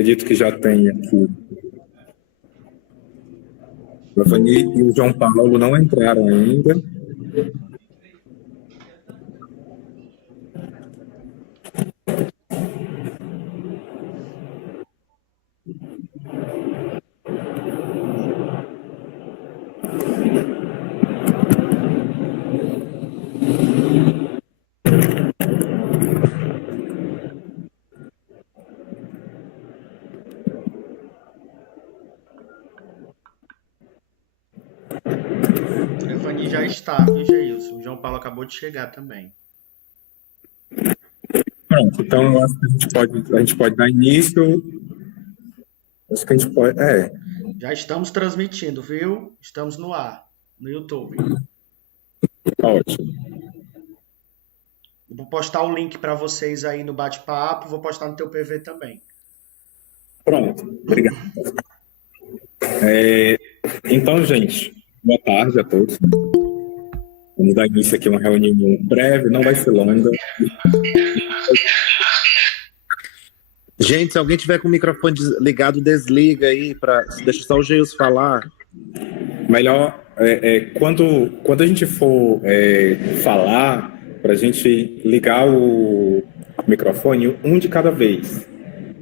Acredito que já tem aqui. O Evani e o João Paulo não entraram ainda. O Evani já está, viu, Geilson? O João Paulo acabou de chegar também. Pronto, então eu acho que a gente pode dar início. Acho que a gente pode. Já estamos transmitindo, viu? Estamos no ar, no YouTube. Ótimo. Vou postar o link para vocês aí no bate-papo, vou postar no teu PV também. Pronto, obrigado. Então, gente, boa tarde a todos. Vamos dar início aqui a uma reunião breve, não vai ser longa. Gente, se alguém tiver com o microfone ligado, desliga aí, deixa só o Geilson falar. Melhor, quando a gente for falar, para a gente ligar o microfone um de cada vez,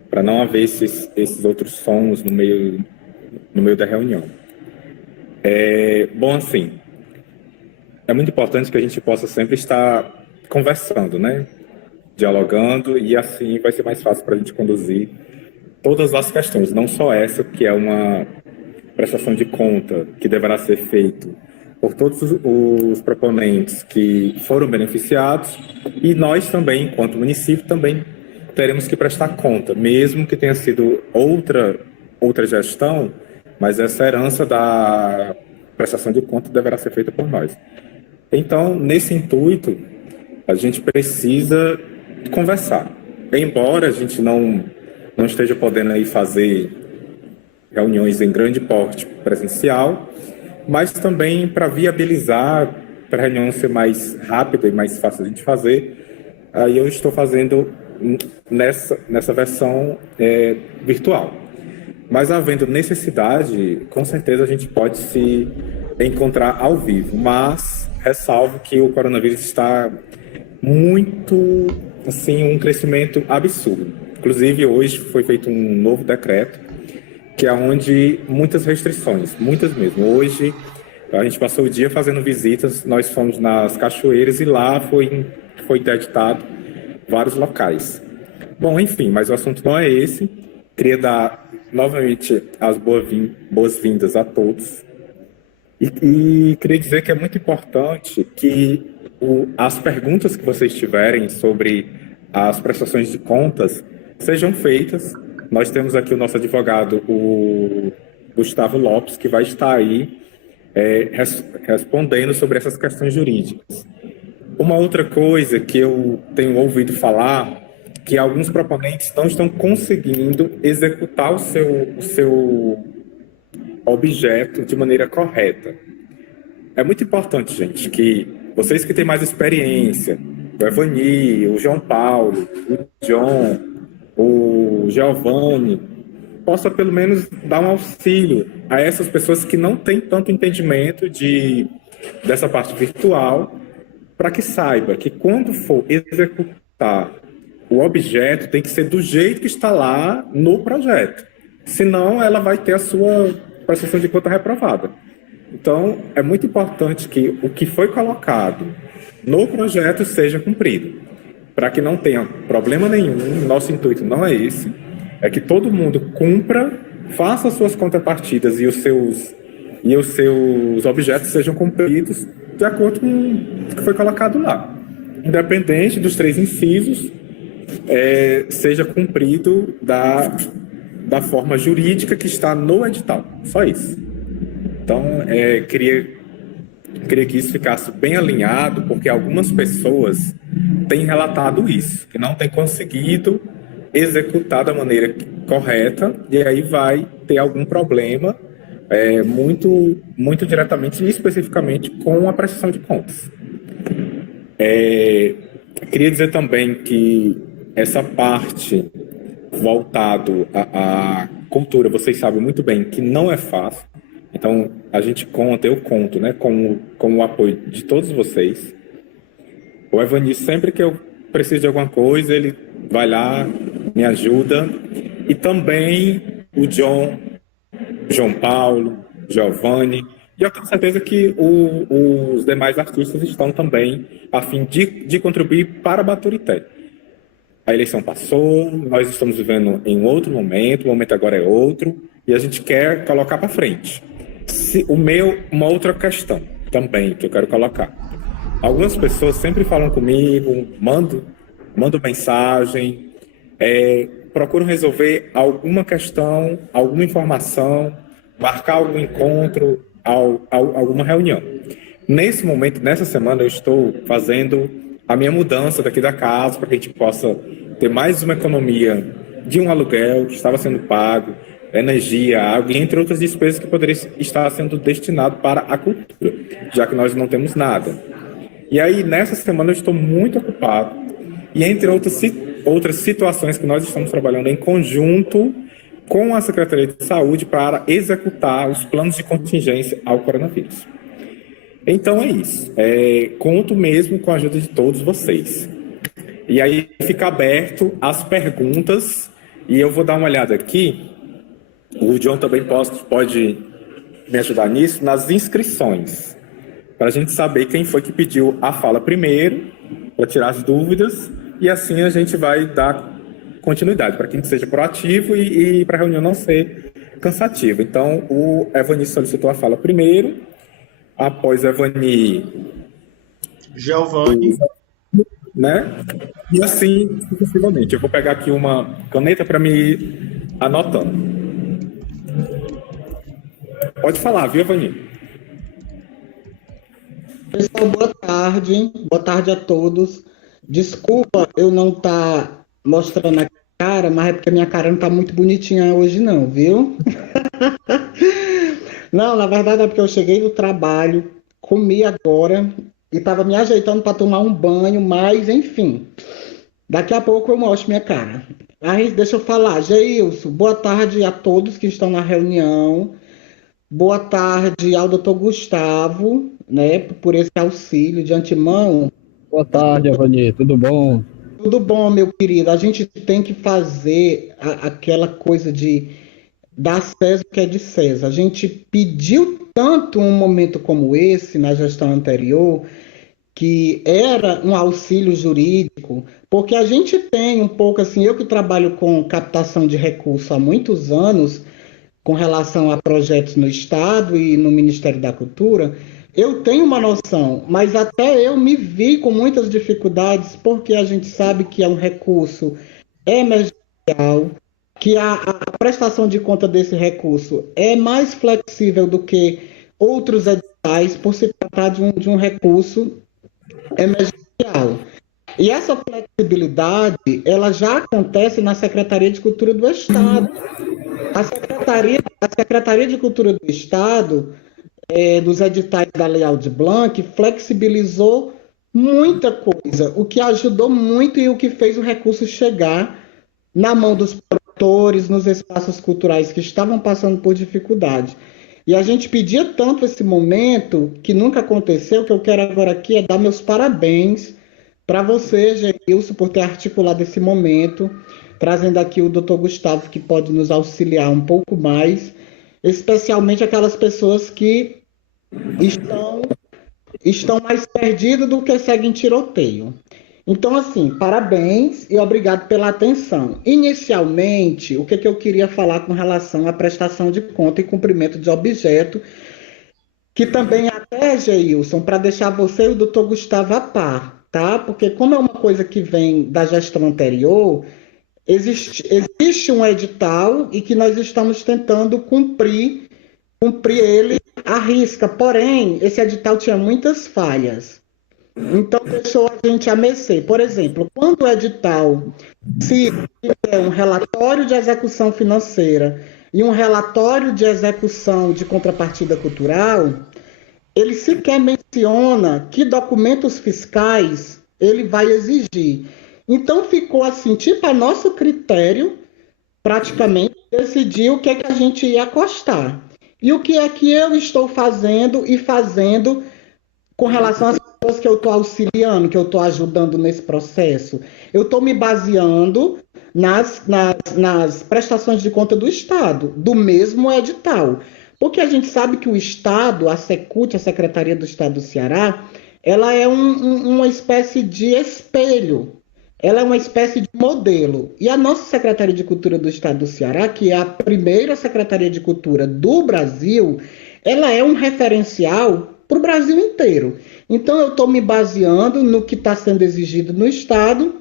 para não haver esses outros sons no meio da reunião. Bom, assim, é muito importante que a gente possa sempre estar conversando, né? Dialogando, e assim vai ser mais fácil para a gente conduzir todas as questões, não só essa, que é uma prestação de conta que deverá ser feito por todos os proponentes que foram beneficiados, e nós também, enquanto município, também teremos que prestar conta, mesmo que tenha sido outra gestão, mas essa herança da prestação de conta deverá ser feita por nós. Então, nesse intuito, a gente precisa conversar. Embora a gente não esteja podendo aí fazer reuniões em grande porte presencial, mas também para viabilizar, para a reunião ser mais rápida e mais fácil de a gente fazer, aí eu estou fazendo nessa versão virtual. Mas havendo necessidade, com certeza a gente pode se encontrar ao vivo, mas ressalvo que o coronavírus está muito, assim, um crescimento absurdo. Inclusive, hoje foi feito um novo decreto, que é onde muitas restrições, muitas mesmo. Hoje, a gente passou o dia fazendo visitas, nós fomos nas cachoeiras e lá foi interditado vários locais. Bom, enfim, mas o assunto não é esse. Queria dar novamente as boas-vindas a todos. E queria dizer que é muito importante que as perguntas que vocês tiverem sobre as prestações de contas sejam feitas. Nós temos aqui o nosso advogado, o Gustavo Lopes, que vai estar aí respondendo sobre essas questões jurídicas. Uma outra coisa que eu tenho ouvido falar, que alguns proponentes não estão conseguindo executar o seu objeto de maneira correta. É muito importante, gente, que vocês que têm mais experiência, o Evani, o João Paulo, o John, o Giovanni, possa pelo menos dar um auxílio a essas pessoas que não têm tanto entendimento dessa parte virtual, para que saiba que quando for executar o objeto, tem que ser do jeito que está lá no projeto. Senão, ela vai ter a sua prestação de conta reprovada. Então, é muito importante que o que foi colocado no projeto seja cumprido, para que não tenha problema nenhum. Nosso intuito não é esse, é que todo mundo cumpra, faça as suas contrapartidas e os seus objetos sejam cumpridos de acordo com o que foi colocado lá. Independente dos três incisos, seja cumprido da forma jurídica que está no edital. Só isso. Então, queria que isso ficasse bem alinhado, porque algumas pessoas têm relatado isso, que não têm conseguido executar da maneira correta, e aí vai ter algum problema muito, muito diretamente e especificamente com a prestação de contas. Queria dizer também que essa parte voltado à cultura, vocês sabem muito bem que não é fácil. Então, eu conto, né, com o apoio de todos vocês. O Evani, sempre que eu preciso de alguma coisa, ele vai lá, me ajuda. E também o João Paulo, Giovanni. E eu tenho certeza que os demais artistas estão também a fim de contribuir para a Baturité. A eleição passou, nós estamos vivendo em outro momento, o momento agora é outro, e a gente quer colocar para frente. Uma outra questão também que eu quero colocar. Algumas pessoas sempre falam comigo, mandam mensagem, procuram resolver alguma questão, alguma informação, marcar algum encontro, alguma reunião. Nesse momento, nessa semana, eu estou fazendo a minha mudança daqui da casa para que a gente possa ter mais uma economia de um aluguel que estava sendo pago, energia, água, entre outras despesas que poderiam estar sendo destinado para a cultura, já que nós não temos nada. E aí, nessa semana, eu estou muito ocupado, e entre outras situações que nós estamos trabalhando em conjunto com a Secretaria de Saúde para executar os planos de contingência ao coronavírus. Então é isso. Conto mesmo com a ajuda de todos vocês. E aí fica aberto as perguntas, e eu vou dar uma olhada aqui. O John também pode me ajudar nisso, nas inscrições, para a gente saber quem foi que pediu a fala primeiro, para tirar as dúvidas, e assim a gente vai dar continuidade, para que a gente seja proativo e para a reunião não ser cansativa. Então, o Evani solicitou a fala primeiro, após Evani, Giovanni. Né? E assim, sucessivamente. Eu vou pegar aqui uma caneta para me ir anotando. Pode falar, viu, Evani? Pessoal, boa tarde. Boa tarde a todos. Desculpa eu não estar mostrando a cara, mas é porque a minha cara não está muito bonitinha hoje não, viu? Não, na verdade é porque eu cheguei do trabalho, comi agora e estava me ajeitando para tomar um banho, mas enfim, daqui a pouco eu mostro minha cara. Aí deixa eu falar, Geilson, boa tarde a todos que estão na reunião, boa tarde ao doutor Gustavo, né, por esse auxílio de antemão. Boa tarde, Evani, tudo bom? Tudo bom, meu querido, a gente tem que fazer aquela coisa de dar César o que é de César. A gente pediu tanto um momento como esse na gestão anterior, que era um auxílio jurídico, porque a gente tem um pouco assim, eu que trabalho com captação de recursos há muitos anos, com relação a projetos no Estado e no Ministério da Cultura, eu tenho uma noção, mas até eu me vi com muitas dificuldades, porque a gente sabe que é um recurso emergencial, que a prestação de conta desse recurso é mais flexível do que outros editais, por se tratar de um recurso emergencial. E essa flexibilidade, ela já acontece na Secretaria de Cultura do Estado. A Secretaria de Cultura do Estado, dos editais da Lei Aldir Blanc, flexibilizou muita coisa, o que ajudou muito e o que fez o recurso chegar na mão dos produtores, nos espaços culturais que estavam passando por dificuldade. E a gente pedia tanto esse momento, que nunca aconteceu, que eu quero agora aqui é dar meus parabéns para você, Geilson, por ter articulado esse momento, trazendo aqui o doutor Gustavo, que pode nos auxiliar um pouco mais, especialmente aquelas pessoas que estão mais perdidas do que seguem tiroteio. Então, assim, parabéns e obrigado pela atenção. Inicialmente, o que eu queria falar com relação à prestação de conta e cumprimento de objeto, que também até, Geilson, para deixar você e o doutor Gustavo a par, tá? Porque como é uma coisa que vem da gestão anterior, existe um edital e que nós estamos tentando cumprir ele à risca. Porém, esse edital tinha muitas falhas. Então, deixou a gente a mercê. Por exemplo, quando o edital, se tiver um relatório de execução financeira e um relatório de execução de contrapartida cultural, ele sequer menciona que documentos fiscais ele vai exigir. Então, ficou assim, tipo a nosso critério, praticamente decidir o que é que a gente ia acostar. E o que é que eu estou fazendo e fazendo com relação às pessoas que eu estou auxiliando, que eu estou ajudando nesse processo? Eu estou me baseando nas prestações de conta do Estado, do mesmo edital. Porque a gente sabe que o Estado, a Secult, a Secretaria do Estado do Ceará, ela é uma espécie de espelho, ela é uma espécie de modelo. E a nossa Secretaria de Cultura do Estado do Ceará, que é a primeira Secretaria de Cultura do Brasil, ela é um referencial para o Brasil inteiro. Então, eu estou me baseando no que está sendo exigido no Estado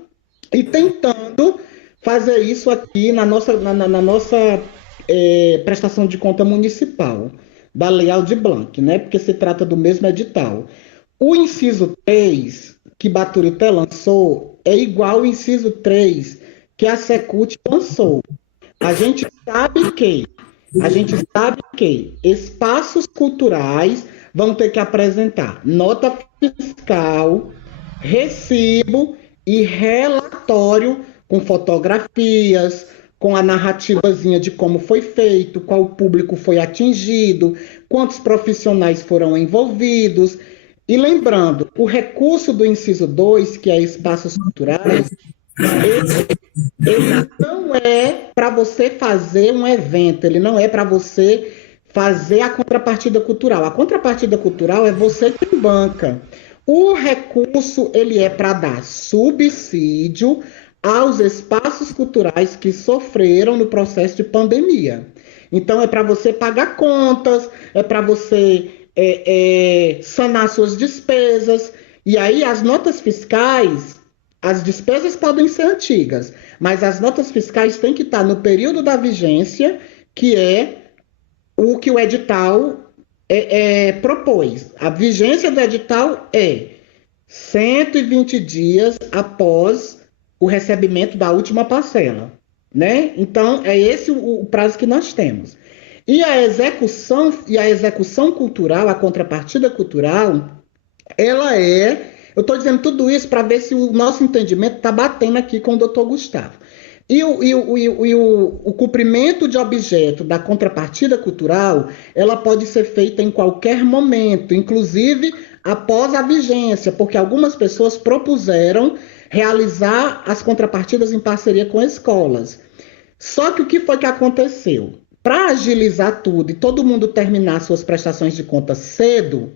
e tentando fazer isso aqui na nossa prestação de conta municipal, da Lei Aldir Blanc, né? Porque se trata do mesmo edital. O inciso 3 que Baturité lançou é igual ao inciso 3 que a Secult lançou. A gente sabe que espaços culturais vão ter que apresentar nota fiscal, recibo e relatório com fotografias, com a narrativazinha de como foi feito, qual público foi atingido, quantos profissionais foram envolvidos. E lembrando, o recurso do inciso 2, que é espaços culturais, ele não é para você fazer um evento, ele não é para você fazer a contrapartida cultural. A contrapartida cultural é você quem banca. O recurso, ele é para dar subsídio aos espaços culturais que sofreram no processo de pandemia. Então, é para você pagar contas, é para você sanar suas despesas. E aí, as notas fiscais, as despesas podem ser antigas, mas as notas fiscais têm que estar no período da vigência, que é o que o edital propôs. A vigência do edital é 120 dias após o recebimento da última parcela, né? Então, é esse o prazo que nós temos. E a execução cultural, a contrapartida cultural, ela é... Eu estou dizendo tudo isso para ver se o nosso entendimento está batendo aqui com o doutor Gustavo. E o cumprimento de objeto da contrapartida cultural, ela pode ser feita em qualquer momento, inclusive após a vigência, porque algumas pessoas propuseram realizar as contrapartidas em parceria com escolas. Só que o que foi que aconteceu? Para agilizar tudo e todo mundo terminar suas prestações de contas cedo,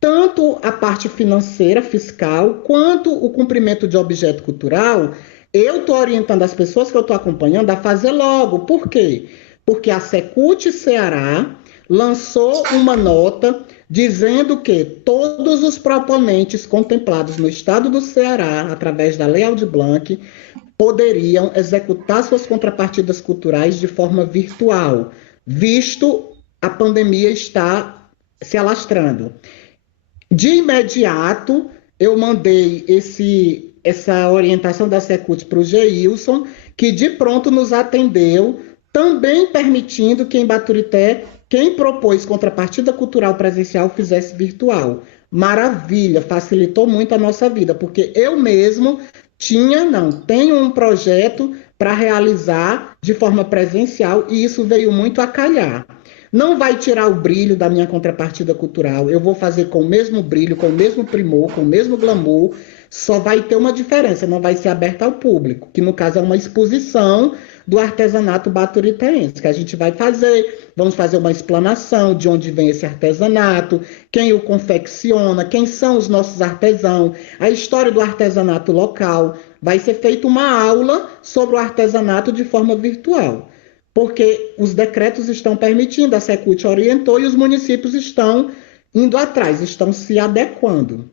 tanto a parte financeira, fiscal, quanto o cumprimento de objeto cultural, eu estou orientando as pessoas que eu estou acompanhando a fazer logo. Por quê? Porque a Secult Ceará lançou uma nota dizendo que todos os proponentes contemplados no estado do Ceará, através da Lei Aldir Blanc, poderiam executar suas contrapartidas culturais de forma virtual, visto a pandemia está se alastrando. De imediato, eu mandei essa orientação da Secult para o Geilson, que de pronto nos atendeu, também permitindo que em Baturité, quem propôs contrapartida cultural presencial fizesse virtual. Maravilha, facilitou muito a nossa vida, porque eu mesmo tenho um projeto para realizar de forma presencial e isso veio muito a calhar. Não vai tirar o brilho da minha contrapartida cultural, eu vou fazer com o mesmo brilho, com o mesmo primor, com o mesmo glamour, só vai ter uma diferença, não vai ser aberta ao público, que no caso é uma exposição do artesanato baturitense, que a gente vai fazer, vamos fazer uma explanação de onde vem esse artesanato, quem o confecciona, quem são os nossos artesãos, a história do artesanato local, vai ser feita uma aula sobre o artesanato de forma virtual, porque os decretos estão permitindo, a Secult orientou e os municípios estão indo atrás, estão se adequando.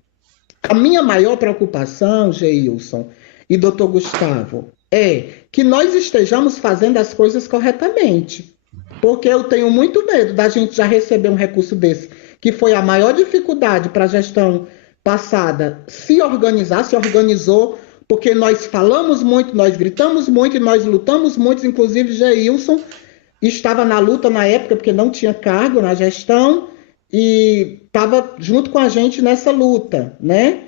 A minha maior preocupação, Geilson e doutor Gustavo, é que nós estejamos fazendo as coisas corretamente. Porque eu tenho muito medo da gente já receber um recurso desse, que foi a maior dificuldade para a gestão passada se organizar, se organizou, porque nós falamos muito, nós gritamos muito, nós lutamos muito, inclusive Geilson estava na luta na época, porque não tinha cargo na gestão, e estava junto com a gente nessa luta, né?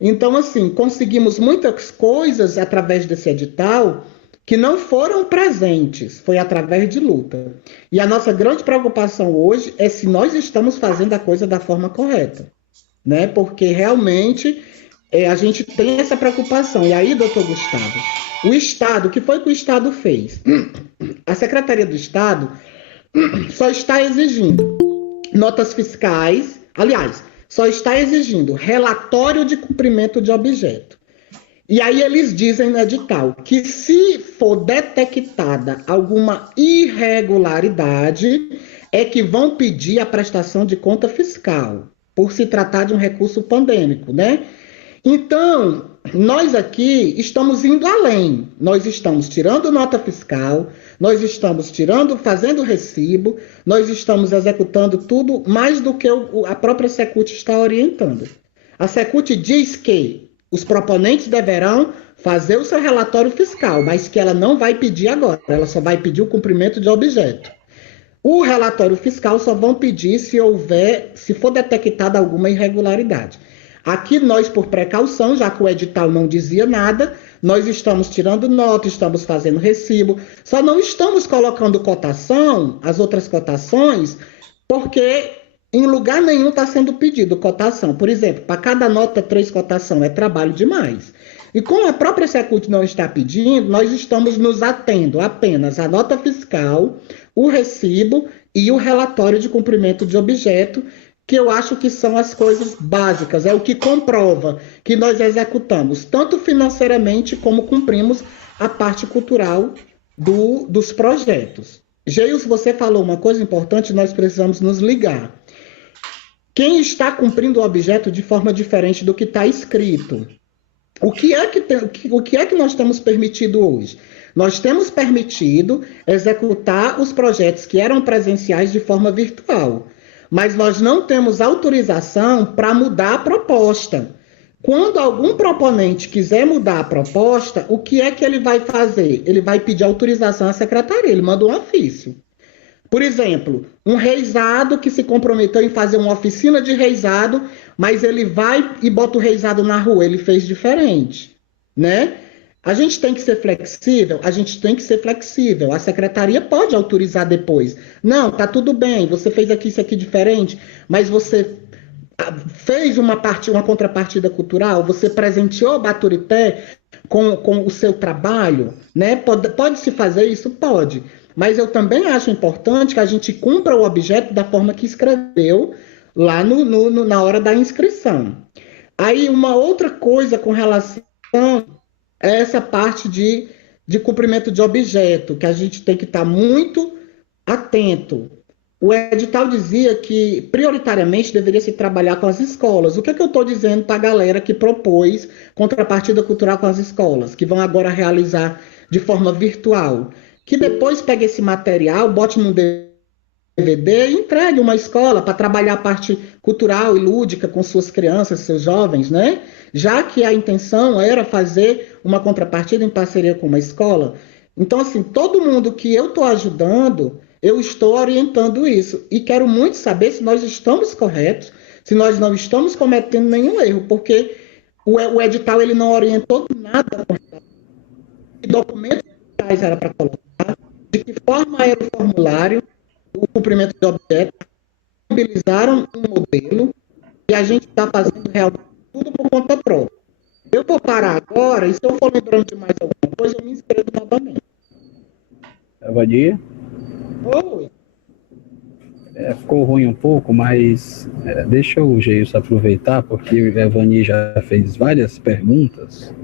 Então, assim, conseguimos muitas coisas através desse edital, que não foram presentes, foi através de luta. E a nossa grande preocupação hoje é se nós estamos fazendo a coisa da forma correta, né? Porque realmente a gente tem essa preocupação. E aí, doutor Gustavo, o Estado, o que foi que o Estado fez? A Secretaria do Estado só está exigindo notas fiscais, aliás, só está exigindo relatório de cumprimento de objeto. E aí eles dizem no edital que se for detectada alguma irregularidade, é que vão pedir a prestação de conta fiscal, por se tratar de um recurso pandêmico, né? Então, nós aqui estamos indo além. Nós estamos tirando nota fiscal, nós estamos fazendo recibo, nós estamos executando tudo mais do que a própria Secult está orientando. A Secult diz que os proponentes deverão fazer o seu relatório fiscal, mas que ela não vai pedir agora, ela só vai pedir o cumprimento de objeto. O relatório fiscal só vão pedir se for detectada alguma irregularidade. Aqui nós, por precaução, já que o edital não dizia nada, nós estamos tirando nota, estamos fazendo recibo, só não estamos colocando cotação, as outras cotações, porque em lugar nenhum está sendo pedido cotação. Por exemplo, para cada nota 3 cotação é trabalho demais. E como a própria Secult não está pedindo, nós estamos nos atendo apenas à nota fiscal, o recibo e o relatório de cumprimento de objeto, que eu acho que são as coisas básicas, é o que comprova que nós executamos, tanto financeiramente como cumprimos a parte cultural dos projetos. Geils, você falou uma coisa importante, nós precisamos nos ligar. Quem está cumprindo o objeto de forma diferente do que está escrito? O que é que nós temos permitido hoje? Nós temos permitido executar os projetos que eram presenciais de forma virtual, mas nós não temos autorização para mudar a proposta. Quando algum proponente quiser mudar a proposta, o que é que ele vai fazer? Ele vai pedir autorização à secretaria, ele manda um ofício. Por exemplo, um reisado que se comprometeu em fazer uma oficina de reisado, mas ele vai e bota o reisado na rua, ele fez diferente, né? A gente tem que ser flexível? A gente tem que ser flexível. A secretaria pode autorizar depois. Não, tá tudo bem, você fez aqui isso aqui diferente, mas você fez uma contrapartida cultural, você presenteou Baturité com o seu trabalho, né? Pode-se fazer isso? Pode. Mas eu também acho importante que a gente cumpra o objeto da forma que escreveu lá na hora da inscrição. Aí, uma outra coisa com relação a essa parte de cumprimento de objeto, que a gente tem que estar muito atento. O edital dizia que, prioritariamente, deveria se trabalhar com as escolas. O que é que eu estou dizendo para a galera que propôs contrapartida cultural com as escolas, que vão agora realizar de forma virtual? Que depois pegue esse material, bote num DVD e entregue uma escola para trabalhar a parte cultural e lúdica com suas crianças, seus jovens, né? Já que a intenção era fazer uma contrapartida em parceria com uma escola. Então, assim, todo mundo que eu estou ajudando, eu estou orientando isso. E quero muito saber se nós estamos corretos, se nós não estamos cometendo nenhum erro, porque o edital ele não orientou nada com que documentos era para colocar, de que forma era o formulário, o cumprimento de objeto, mobilizaram um modelo e a gente está fazendo realmente tudo por conta própria. Eu vou parar agora e se eu for lembrando de mais alguma coisa, eu me inscrevo novamente. Evani? Oi. Ficou ruim um pouco, mas deixa o Geilson aproveitar, porque o Evani já fez várias perguntas,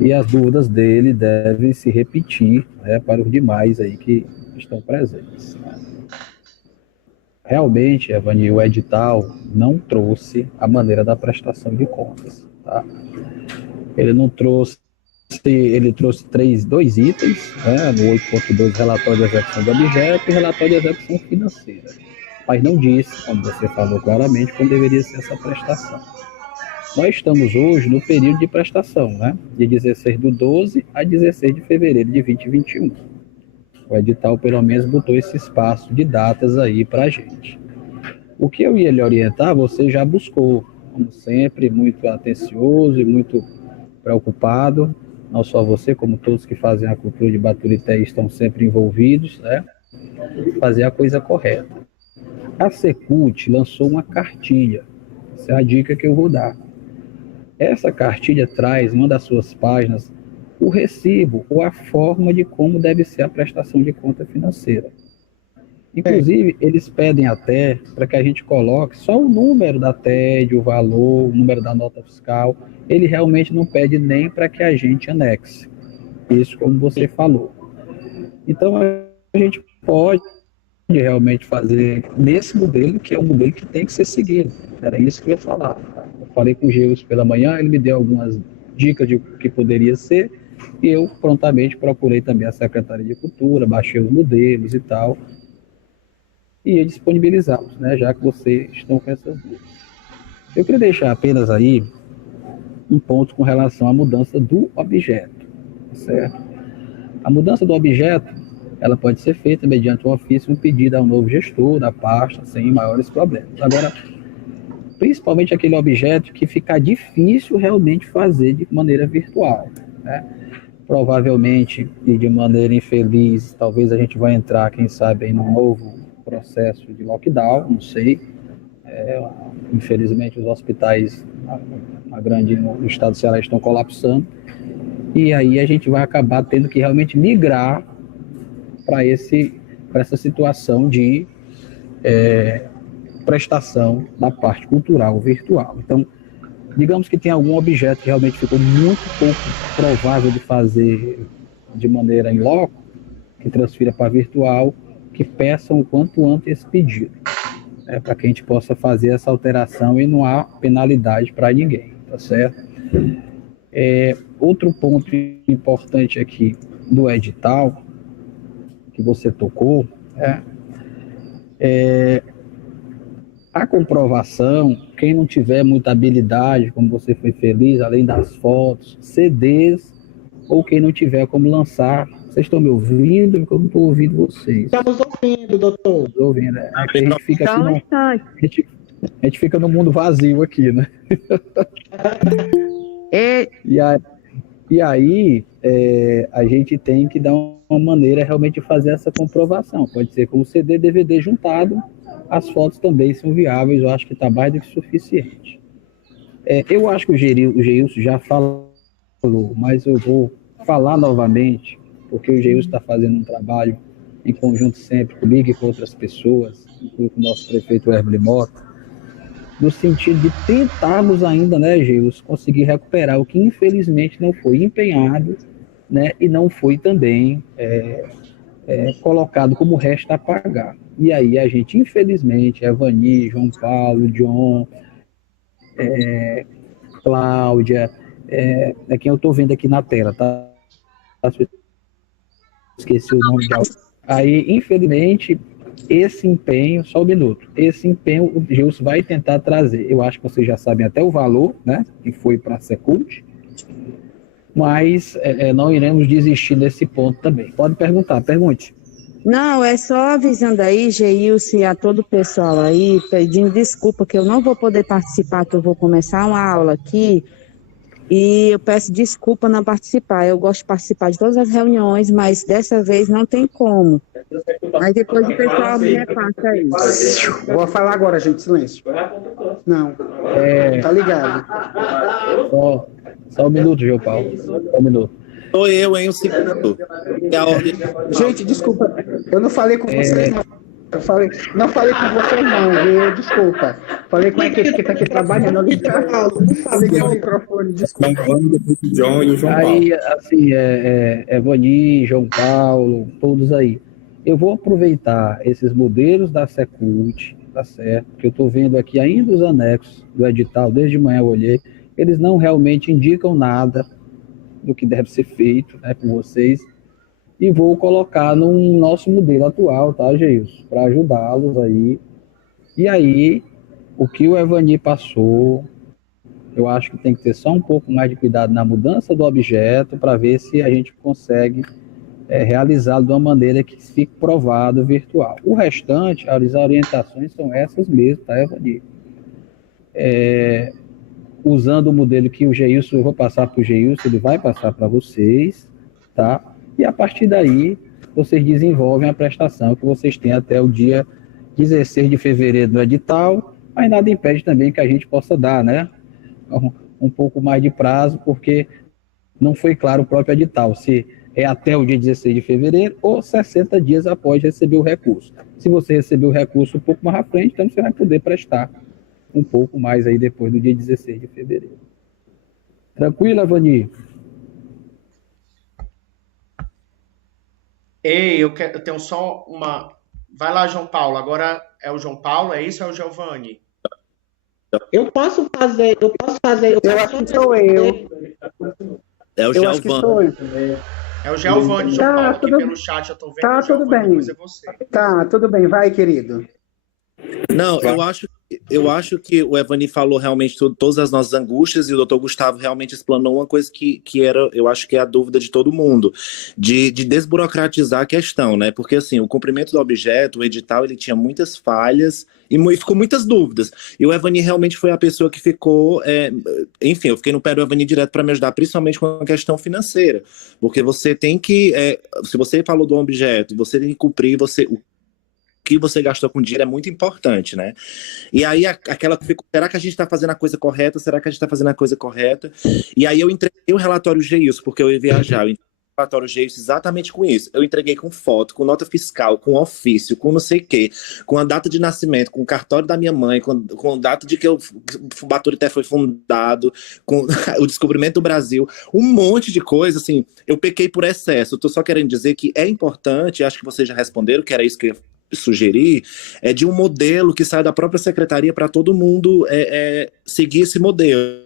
e as dúvidas dele devem se repetir, para os demais aí que estão presentes. Realmente, Evani, o edital não trouxe a maneira da prestação de contas. Tá? Ele trouxe dois itens, no 8.2, relatório de execução de objeto e relatório de execução financeira. Mas não disse, como você falou claramente, como deveria ser essa prestação. Nós estamos hoje no período de prestação, de 16/12 a 16 de fevereiro de 2021. O edital, pelo menos, botou esse espaço de datas aí para a gente. O que eu ia lhe orientar, você já buscou, como sempre, muito atencioso e muito preocupado, não só você, como todos que fazem a cultura de Baturité estão sempre envolvidos, né? Fazer a coisa correta. A Secult lançou uma cartilha, essa é a dica que eu vou dar. Essa cartilha traz, uma das suas páginas, o recibo ou a forma de como deve ser a prestação de conta financeira. Inclusive, eles pedem até para que a gente coloque só o número da TED, o valor, o número da nota fiscal. Ele realmente não pede nem para que a gente anexe. Isso como você falou. Então, a gente pode realmente fazer nesse modelo, que é um modelo que tem que ser seguido. Era isso que eu ia falar. Eu falei com o Geus pela manhã, ele me deu algumas dicas de o que poderia ser, e eu prontamente procurei também a Secretaria de Cultura, baixei os modelos e tal, e ia disponibilizá-los, né, já que vocês estão com essas dúvidas. Eu queria deixar apenas aí um ponto com relação à mudança do objeto, certo? A mudança do objeto, ela pode ser feita mediante um ofício, um pedido ao novo gestor da pasta, sem maiores problemas. Agora, principalmente aquele objeto que fica difícil realmente fazer de maneira virtual, né? Provavelmente, e de maneira infeliz, talvez a gente vai entrar, quem sabe, em um novo processo de lockdown, não sei. Infelizmente, os hospitais no estado do Ceará estão colapsando, e aí a gente vai acabar tendo que realmente migrar para essa situação de prestação da parte cultural virtual. Então, digamos que tem algum objeto que realmente ficou muito pouco provável de fazer de maneira in loco, que transfira para virtual, que peçam o quanto antes esse pedido, para que a gente possa fazer essa alteração e não há penalidade para ninguém, tá certo? Outro ponto importante aqui do edital, que você tocou, a comprovação, quem não tiver muita habilidade, como você foi feliz, além das fotos, CDs, ou quem não tiver como lançar. Vocês estão me ouvindo? Porque eu não estou ouvindo vocês. Estamos ouvindo, doutor. Estamos ouvindo, né? A gente fica aqui a gente fica no mundo vazio aqui, né? E aí a gente tem que dar uma maneira realmente de fazer essa comprovação. Pode ser com o CD, DVD juntado, as fotos também são viáveis, eu acho que está mais do que suficiente. Eu acho que o Geilson já falou, mas eu vou falar novamente, porque o Geilson está fazendo um trabalho em conjunto sempre comigo e com outras pessoas, incluindo com o nosso prefeito Hermely Mota, no sentido de tentarmos ainda, né, Geilson, conseguir recuperar o que infelizmente não foi empenhado, né, e não foi também colocado como resto a pagar. E aí a gente, infelizmente, Evani, João Paulo, John, Cláudia, quem eu estou vendo aqui na tela, tá? Esqueci o nome dela. Aí, infelizmente, esse empenho, só um minuto, esse empenho o Geilson vai tentar trazer. Eu acho que vocês já sabem até o valor, né, que foi para a Secult, mas não iremos desistir nesse ponto também. Pode perguntar, pergunte. Não, é só avisando aí, Geilson, e a todo o pessoal aí, pedindo desculpa que eu não vou poder participar, que eu vou começar uma aula aqui, e eu peço desculpa não participar. Eu gosto de participar de todas as reuniões, mas dessa vez não tem como. Aí depois o pessoal me repassa aí. Vou falar agora, gente, silêncio. Não, tá ligado. Só um minuto, João Paulo, só um minuto. Sou eu, hein, um segundo. Gente, desculpa, eu não falei com vocês, não. Não falei com vocês, não, viu? Desculpa. Falei com aquele que está aqui trabalhando ali. Não falei com o microfone, desculpa. O John e o João Paulo. Aí, assim, Evani, João Paulo, todos aí. Eu vou aproveitar esses modelos da Secult, tá certo? Porque eu estou vendo aqui ainda os anexos do edital, desde manhã eu olhei, eles não realmente indicam nada do que deve ser feito, né, por vocês, e vou colocar no nosso modelo atual, tá, Geilson? Para ajudá-los aí. E aí, o que o Evani passou, eu acho que tem que ter só um pouco mais de cuidado na mudança do objeto para ver se a gente consegue realizá-lo de uma maneira que fique provado virtual. O restante, as orientações são essas mesmo, tá, Evani? usando o modelo que o Geilson, eu vou passar para o Geilson, ele vai passar para vocês, tá? E a partir daí, vocês desenvolvem a prestação que vocês têm até o dia 16 de fevereiro do edital, mas nada impede também que a gente possa dar, né? Um pouco mais de prazo, porque não foi claro o próprio edital, se é até o dia 16 de fevereiro ou 60 dias após receber o recurso. Se você receber o recurso um pouco mais à frente, então você vai poder prestar um pouco mais aí depois do dia 16 de fevereiro. Tranquilo, Avani? Ei, eu tenho só uma... Vai lá, João Paulo. Agora é o João Paulo, é isso ou é o Giovanni? Eu posso fazer. Eu acho que sou eu. É o Eu acho que Giovanni. sou eu. É o Giovanni, João Tá, Paulo, aqui tudo- pelo chat eu tô vendo. tá, o Giovanni, tudo bem. depois é você. Tá, tudo bem. Vai, querido. Não, eu acho que o Evani falou realmente todas as nossas angústias e o doutor Gustavo realmente explanou uma coisa que era, eu acho que é a dúvida de todo mundo, de desburocratizar a questão, né? Porque assim, o cumprimento do objeto, o edital, ele tinha muitas falhas e ficou muitas dúvidas. E o Evani realmente foi a pessoa que ficou, enfim, eu fiquei no pé do Evani direto para me ajudar, principalmente com a questão financeira, porque você tem que, se você falou do objeto, você tem que cumprir, o que você gastou com dinheiro é muito importante, né? E aí, aquela ficou, será que a gente está fazendo a coisa correta? Será que a gente está fazendo a coisa correta? E aí eu entreguei o relatório Geilson, porque eu ia viajar, eu entreguei o relatório Geilson exatamente com isso. Eu entreguei com foto, com nota fiscal, com ofício, com não sei o quê, com a data de nascimento, com o cartório da minha mãe, com a data de que o Baturité foi fundado, com o descobrimento do Brasil, um monte de coisa, assim, eu pequei por excesso. Eu tô só querendo dizer que é importante, acho que vocês já responderam, que era isso que eu ia sugerir, de um modelo que sai da própria secretaria para todo mundo seguir esse modelo.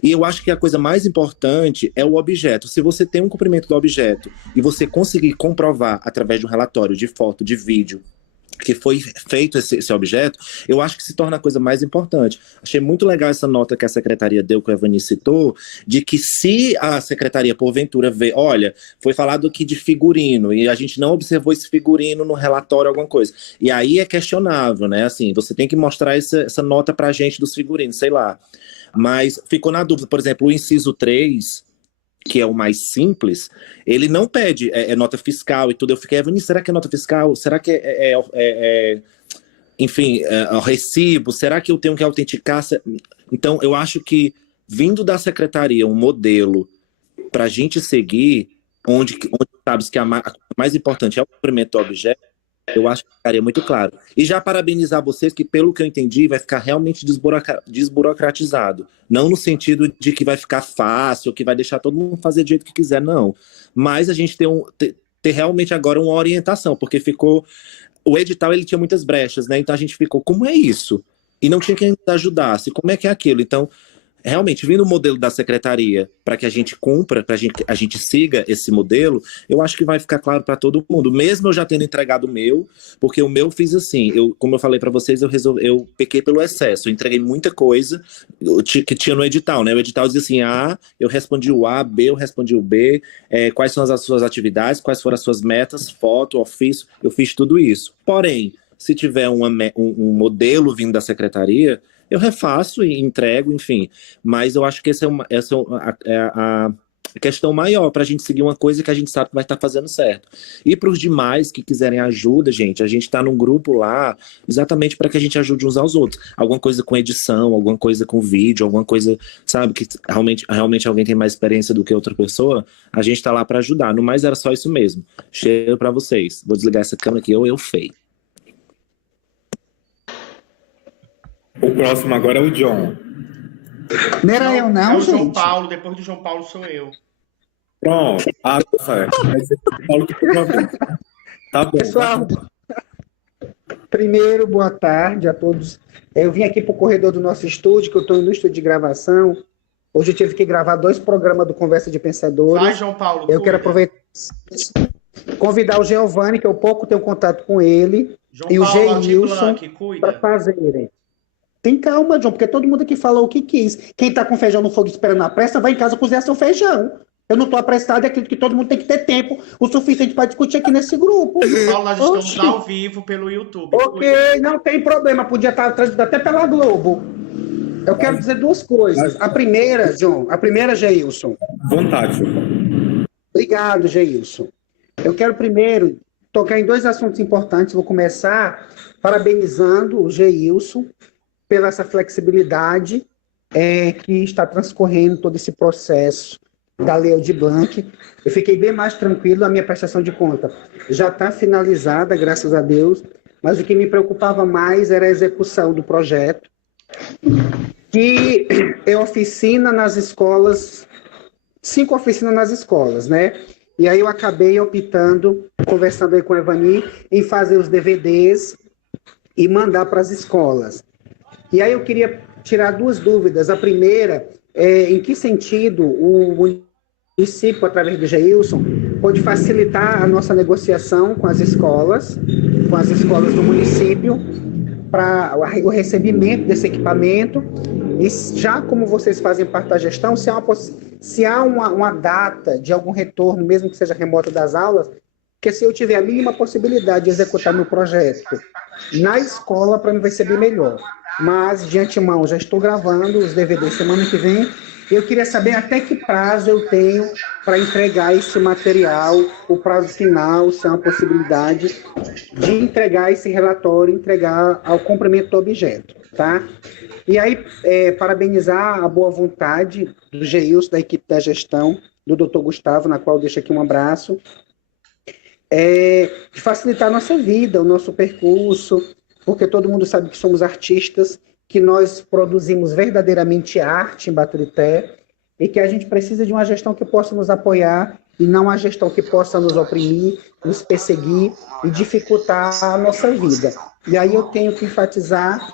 E eu acho que a coisa mais importante é o objeto. Se você tem um cumprimento do objeto e você conseguir comprovar através de um relatório, de foto, de vídeo, que foi feito esse objeto, eu acho que se torna a coisa mais importante. Achei muito legal essa nota que a secretaria deu, que o Evani citou, de que se a secretaria, porventura, vê, olha, foi falado aqui de figurino, e a gente não observou esse figurino no relatório, alguma coisa. E aí é questionável, né? Assim, você tem que mostrar essa nota pra gente dos figurinos, sei lá. Mas ficou na dúvida, por exemplo, o inciso 3, que é o mais simples, ele não pede nota fiscal e tudo. Eu fiquei, Evani, será que é nota fiscal? Será que enfim, o recibo? Será que eu tenho que autenticar? Então, eu acho que, vindo da secretaria, um modelo para a gente seguir, onde sabe que a mais importante é o cumprimento do objeto, eu acho que ficaria muito claro. E já parabenizar vocês que, pelo que eu entendi, vai ficar realmente desburocratizado. Não no sentido de que vai ficar fácil, que vai deixar todo mundo fazer do jeito que quiser, não. Mas a gente ter realmente agora uma orientação, porque ficou... O edital, ele tinha muitas brechas, né? Então a gente ficou, como é isso? E não tinha quem nos ajudasse. Como é que é aquilo? Então, realmente, vindo o modelo da secretaria para que a gente cumpra, para a gente siga esse modelo, eu acho que vai ficar claro para todo mundo. Mesmo eu já tendo entregado o meu, porque o meu fiz assim, como eu falei para vocês, eu pequei pelo excesso, eu entreguei muita coisa que tinha no edital, né? O edital dizia assim, A, eu respondi o A, B, eu respondi o B, quais são as suas atividades, quais foram as suas metas, foto, ofício, eu fiz tudo isso. Porém, se tiver um modelo vindo da secretaria, eu refaço e entrego, enfim. Mas eu acho que essa é a questão maior, para a gente seguir uma coisa que a gente sabe que vai estar fazendo certo. E para os demais que quiserem ajuda, gente, a gente está num grupo lá exatamente para que a gente ajude uns aos outros. Alguma coisa com edição, alguma coisa com vídeo, alguma coisa, sabe, que realmente alguém tem mais experiência do que outra pessoa, a gente está lá para ajudar. No mais, era só isso mesmo. Cheiro para vocês. Vou desligar essa câmera aqui, eu feio. O próximo agora é o John. Não era eu, É não, o João gente. Paulo, depois do João Paulo sou eu. Pronto. Tá certo. Vai ser o Paulo que foi uma vez. Tá bom. Pessoal, primeiro, boa tarde a todos. Eu vim aqui para o corredor do nosso estúdio, que eu estou no estúdio de gravação. Hoje eu tive que gravar 2 programas do Conversa de Pensadores. Vai, João Paulo. Eu quero aproveitar convidar o Giovanni, que eu pouco tenho contato com ele, João e o Paulo, Aldir Geilson Blanc, para cuida. fazerem. Tem calma, John, porque todo mundo aqui falou o que quis. Quem tá com feijão no fogo esperando a pressa, vai em casa cozinhar seu feijão. Eu não tô apressado, é aquilo que todo mundo tem que ter tempo o suficiente para discutir aqui nesse grupo. Paulo, nós estamos Oxi. ao vivo pelo YouTube. Ok, não tem problema, podia estar transmitido até pela Globo. Eu quero dizer duas coisas. A primeira, John, Geilson. Vontade, João. Obrigado, Geilson. Eu quero primeiro tocar em dois assuntos importantes. Vou começar parabenizando o Geilson pela essa flexibilidade que está transcorrendo todo esse processo da Lei Aldir Blanc. Eu fiquei bem mais tranquilo, a minha prestação de conta já está finalizada, graças a Deus, mas o que me preocupava mais era a execução do projeto, que é oficina nas escolas, 5 oficinas nas escolas, né? E aí eu acabei optando, conversando aí com a Evani, em fazer os DVDs e mandar para as escolas. E aí eu queria tirar duas dúvidas. A primeira é em que sentido o município, através do Geilson, pode facilitar a nossa negociação com as escolas do município, para o recebimento desse equipamento, e já como vocês fazem parte da gestão, se há uma data de algum retorno, mesmo que seja remota das aulas, que se eu tiver a mínima possibilidade de executar meu projeto na escola, para mim vai ser bem melhor. Mas, de antemão, já estou gravando os DVDs semana que vem, e eu queria saber até que prazo eu tenho para entregar esse material, o prazo final, se há uma possibilidade de entregar esse relatório, entregar ao cumprimento do objeto, tá? E aí, parabenizar a boa vontade do Geilson, da equipe da gestão, do Dr. Gustavo, na qual eu deixo aqui um abraço, de facilitar a nossa vida, o nosso percurso, porque todo mundo sabe que somos artistas, que nós produzimos verdadeiramente arte em Baturité, e que a gente precisa de uma gestão que possa nos apoiar, e não uma gestão que possa nos oprimir, nos perseguir e dificultar a nossa vida. E aí eu tenho que enfatizar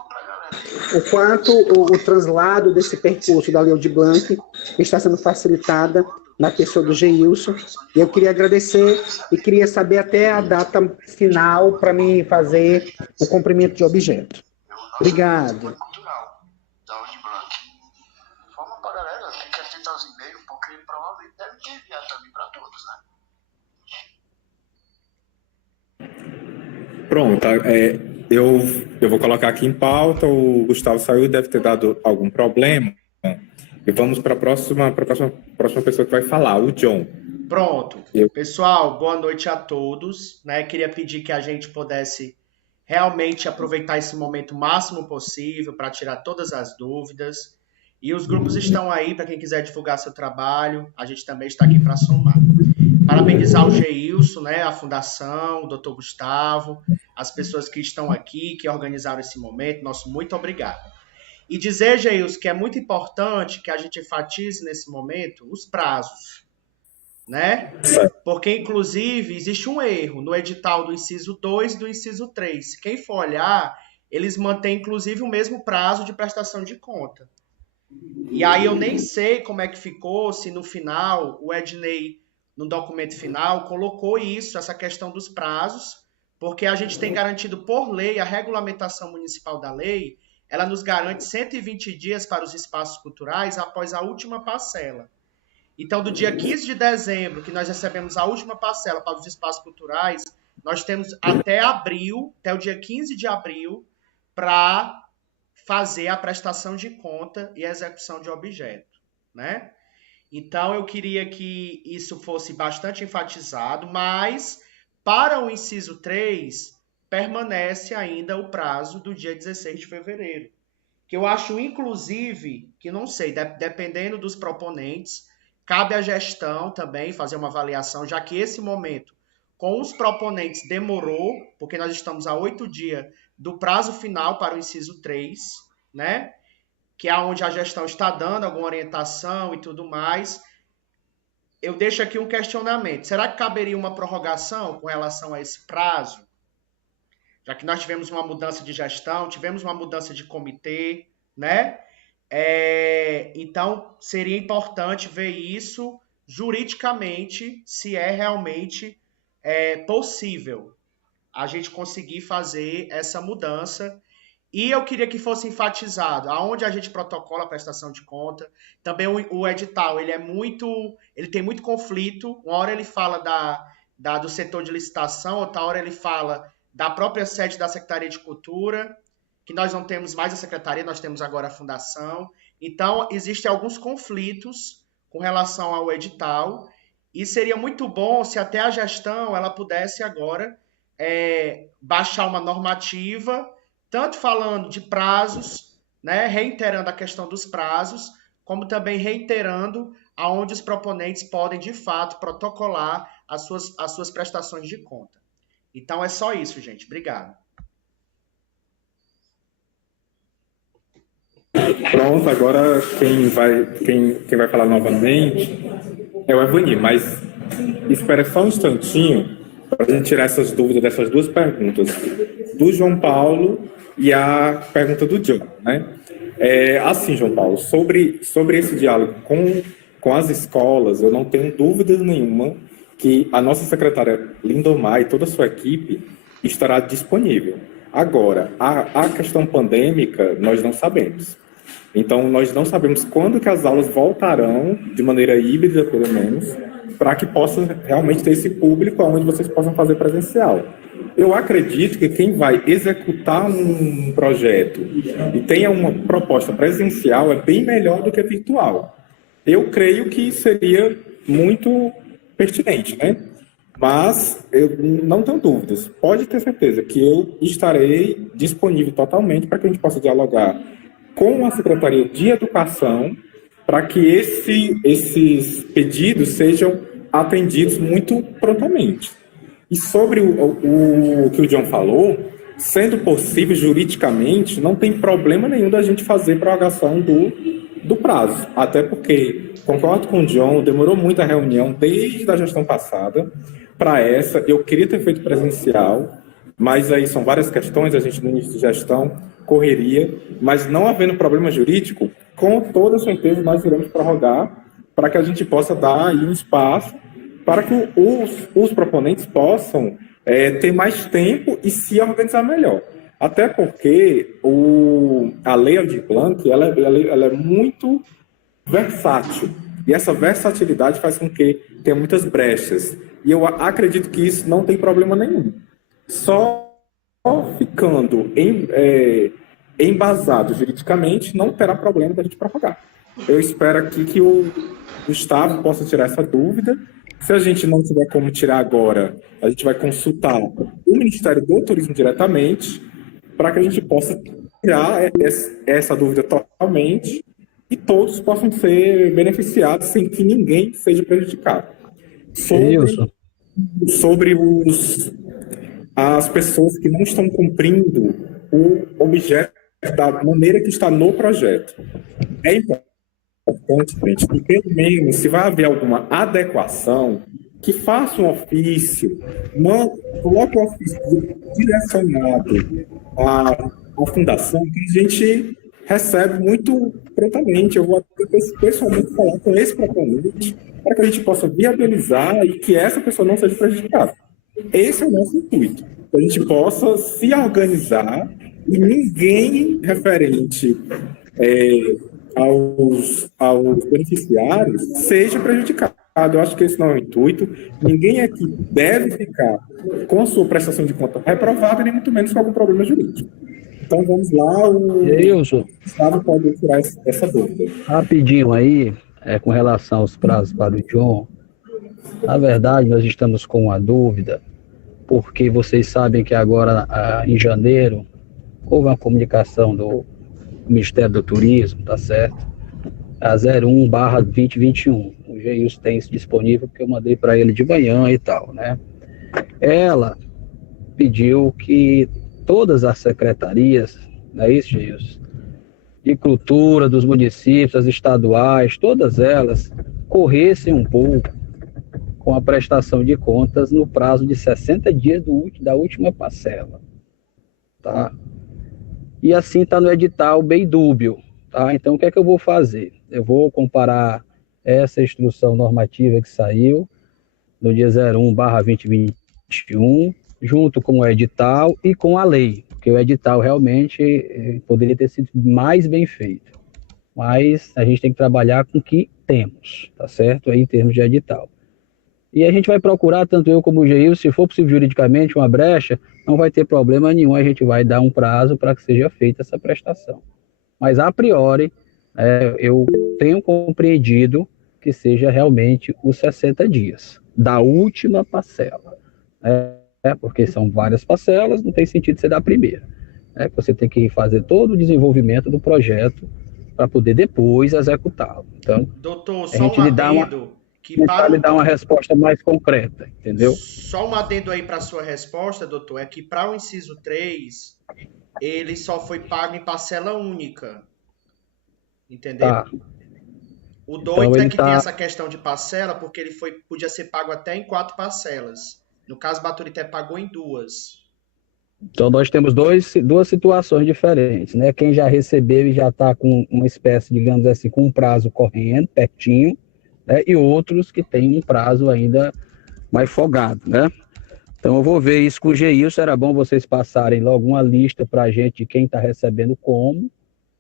o quanto o translado desse percurso da Lei Aldir Blanc está sendo facilitada na pessoa do Geilson. E eu queria agradecer e queria saber até a data final para me fazer o cumprimento de objeto. Obrigado. Pronto, eu vou colocar aqui em pauta. O Gustavo saiu, deve ter dado algum problema. E vamos para a próxima pessoa que vai falar, o John. Pronto. Pessoal, boa noite a todos. Né? Queria pedir que a gente pudesse realmente aproveitar esse momento o máximo possível para tirar todas as dúvidas. E os grupos estão aí para quem quiser divulgar seu trabalho. A gente também está aqui para somar. Parabenizar o Geilson, né, a Fundação, o Dr. Gustavo, as pessoas que estão aqui, que organizaram esse momento. Nosso muito obrigado. E dizer, Geilson, que é muito importante que a gente enfatize nesse momento os prazos, né? Porque, inclusive, existe um erro no edital do inciso 2 e do inciso 3. Quem for olhar, eles mantêm, inclusive, o mesmo prazo de prestação de conta. E aí eu nem sei como é que ficou, se no final o Ednei, no documento final, colocou isso, essa questão dos prazos, porque a gente tem garantido por lei, a regulamentação municipal da lei, ela nos garante 120 dias para os espaços culturais após a última parcela. Então, do dia 15 de dezembro, que nós recebemos a última parcela para os espaços culturais, nós temos até abril, até o dia 15 de abril, para fazer a prestação de conta e a execução de objeto, né? Então, eu queria que isso fosse bastante enfatizado, mas, para o inciso 3, permanece ainda o prazo do dia 16 de fevereiro. Que eu acho, inclusive, que não sei, dependendo dos proponentes, cabe à gestão também fazer uma avaliação, já que esse momento, com os proponentes, demorou, porque nós estamos a 8 dias do prazo final para o inciso 3, né? Que é onde a gestão está dando alguma orientação e tudo mais. Eu deixo aqui um questionamento. Será que caberia uma prorrogação com relação a esse prazo? Já que nós tivemos uma mudança de gestão, tivemos uma mudança de comitê, né? Então, seria importante ver isso juridicamente, se é realmente possível a gente conseguir fazer essa mudança. E eu queria que fosse enfatizado aonde a gente protocola a prestação de conta. Também o edital, ele tem muito conflito. Uma hora ele fala do setor de licitação, outra hora ele fala da própria sede da Secretaria de Cultura, que nós não temos mais a secretaria, nós temos agora a fundação. Então, existem alguns conflitos com relação ao edital, e seria muito bom se até a gestão ela pudesse agora baixar uma normativa, tanto falando de prazos, né, reiterando a questão dos prazos, como também reiterando aonde os proponentes podem, de fato, protocolar as suas prestações de conta. Então, é só isso, gente. Obrigado. Pronto, agora quem vai falar novamente é o Evani, mas espera só um instantinho para a gente tirar essas dúvidas dessas duas perguntas, do João Paulo e a pergunta do John, né? Assim, João Paulo, sobre esse diálogo com as escolas, eu não tenho dúvida nenhuma que a nossa secretária Lindomar e toda a sua equipe estará disponível. Agora, a questão pandêmica, nós não sabemos. Então, nós não sabemos quando que as aulas voltarão, de maneira híbrida, pelo menos, para que possa realmente ter esse público onde vocês possam fazer presencial. Eu acredito que quem vai executar um projeto e tenha uma proposta presencial é bem melhor do que virtual. Eu creio que seria muito pertinente, né? Mas eu não tenho dúvidas. Pode ter certeza que eu estarei disponível totalmente para que a gente possa dialogar com a Secretaria de Educação para que esses pedidos sejam atendidos muito prontamente. E sobre o que o John falou, sendo possível juridicamente, não tem problema nenhum da gente fazer prorrogação do prazo. Até porque, concordo com o John, demorou muito a reunião desde a gestão passada para essa. Eu queria ter feito presencial, mas aí são várias questões, a gente no início de gestão correria, mas não havendo problema jurídico, com toda certeza nós iremos prorrogar para que a gente possa dar aí um espaço para que os proponentes possam ter mais tempo e se organizar melhor. Até porque a Lei Aldir Blanc ela é muito versátil, e essa versatilidade faz com que tenha muitas brechas. E eu acredito que isso não tem problema nenhum. Só ficando embasado juridicamente, não terá problema da gente prorrogar. Eu espero aqui que o Gustavo possa tirar essa dúvida. Se a gente não tiver como tirar agora, a gente vai consultar o Ministério do Turismo diretamente para que a gente possa tirar essa dúvida totalmente e todos possam ser beneficiados sem que ninguém seja prejudicado. Sobre as pessoas que não estão cumprindo o objeto da maneira que está no projeto. É importante, gente, que pelo menos, se vai haver alguma adequação, que faça um ofício, coloque um ofício direcionado à fundação, que a gente recebe muito prontamente. Eu vou pessoalmente falar com esse proponente para que a gente possa viabilizar e que essa pessoa não seja prejudicada. Esse é o nosso intuito, que a gente possa se organizar e ninguém referente aos beneficiários seja prejudicado. Eu acho que esse não é o intuito. Ninguém aqui deve ficar com a sua prestação de conta reprovada, nem muito menos com algum problema jurídico. Então vamos lá, o Gustavo pode tirar essa dúvida. Rapidinho aí, com relação aos prazos para o John, na verdade nós estamos com uma dúvida, porque vocês sabem que agora, em janeiro, houve uma comunicação do Ministério do Turismo, tá certo? A 01/2021. O Geilson tem isso disponível, porque eu mandei para ele de manhã e tal, né? Ela pediu que todas as secretarias, não é isso, Geilson? De cultura dos municípios, as estaduais, todas elas corressem um pouco com a prestação de contas no prazo de 60 dias da última parcela, tá? E assim está no edital bem dúbio, tá? Então o que é que eu vou fazer? Eu vou comparar essa instrução normativa que saiu no dia 01/2021, junto com o edital e com a lei, porque o edital realmente poderia ter sido mais bem feito. Mas a gente tem que trabalhar com o que temos, tá certo? Aí em termos de edital. E a gente vai procurar, tanto eu como o Geil, se for possível juridicamente, uma brecha, não vai ter problema nenhum, a gente vai dar um prazo para que seja feita essa prestação. Mas, a priori, eu tenho compreendido que seja realmente os 60 dias, da última parcela. Porque são várias parcelas, não tem sentido você dar a primeira. Você tem que fazer todo o desenvolvimento do projeto para poder depois executá-lo. Então, doutor, a só gente um lhe dá adendo. Para lhe dar uma resposta mais concreta, entendeu? Só um adendo aí para a sua resposta, doutor, é que para o inciso 3, ele só foi pago em parcela única. Entendeu? Tá. O 2 Então, é que tem essa questão de parcela, porque ele podia ser pago até em 4 parcelas. No caso, Baturité pagou em 2. Então, nós temos duas situações diferentes, né? Quem já recebeu e já está com uma espécie, digamos assim, com um prazo correndo, pertinho, né? E outros que têm um prazo ainda mais folgado, né? Então, eu vou ver isso com o Geil. Será bom vocês passarem logo uma lista para a gente de quem está recebendo como,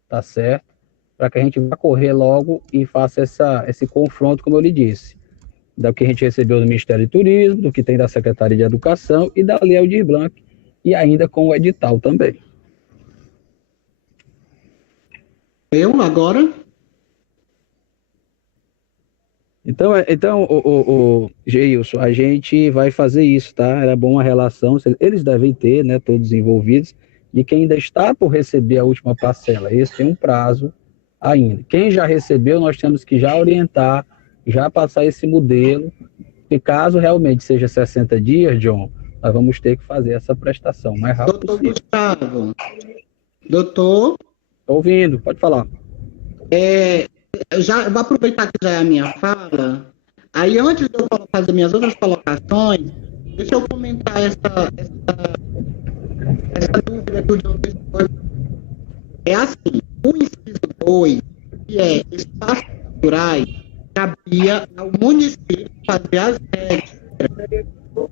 tá certo? Para que a gente vá correr logo e faça esse confronto, como eu lhe disse, do que a gente recebeu do Ministério do Turismo, do que tem da Secretaria de Educação e da Lei Aldir Blanc, e ainda com o edital também. Eu agora? Então, o Geilson, a gente vai fazer isso, tá? Era bom uma relação, eles devem ter, né, todos envolvidos, e quem ainda está por receber a última parcela, esse tem um prazo ainda. Quem já recebeu, nós temos que já orientar, já passar esse modelo, e caso realmente seja 60 dias, John, nós vamos ter que fazer essa prestação o mais rápido Doutor possível. Gustavo, doutor, Estou ouvindo, pode falar. eu vou aproveitar que já é a minha fala, aí antes de eu fazer minhas outras colocações, deixa eu comentar essa dúvida que o John fez. É assim, o inciso 2, que é espaços culturais, cabia ao município fazer as regras,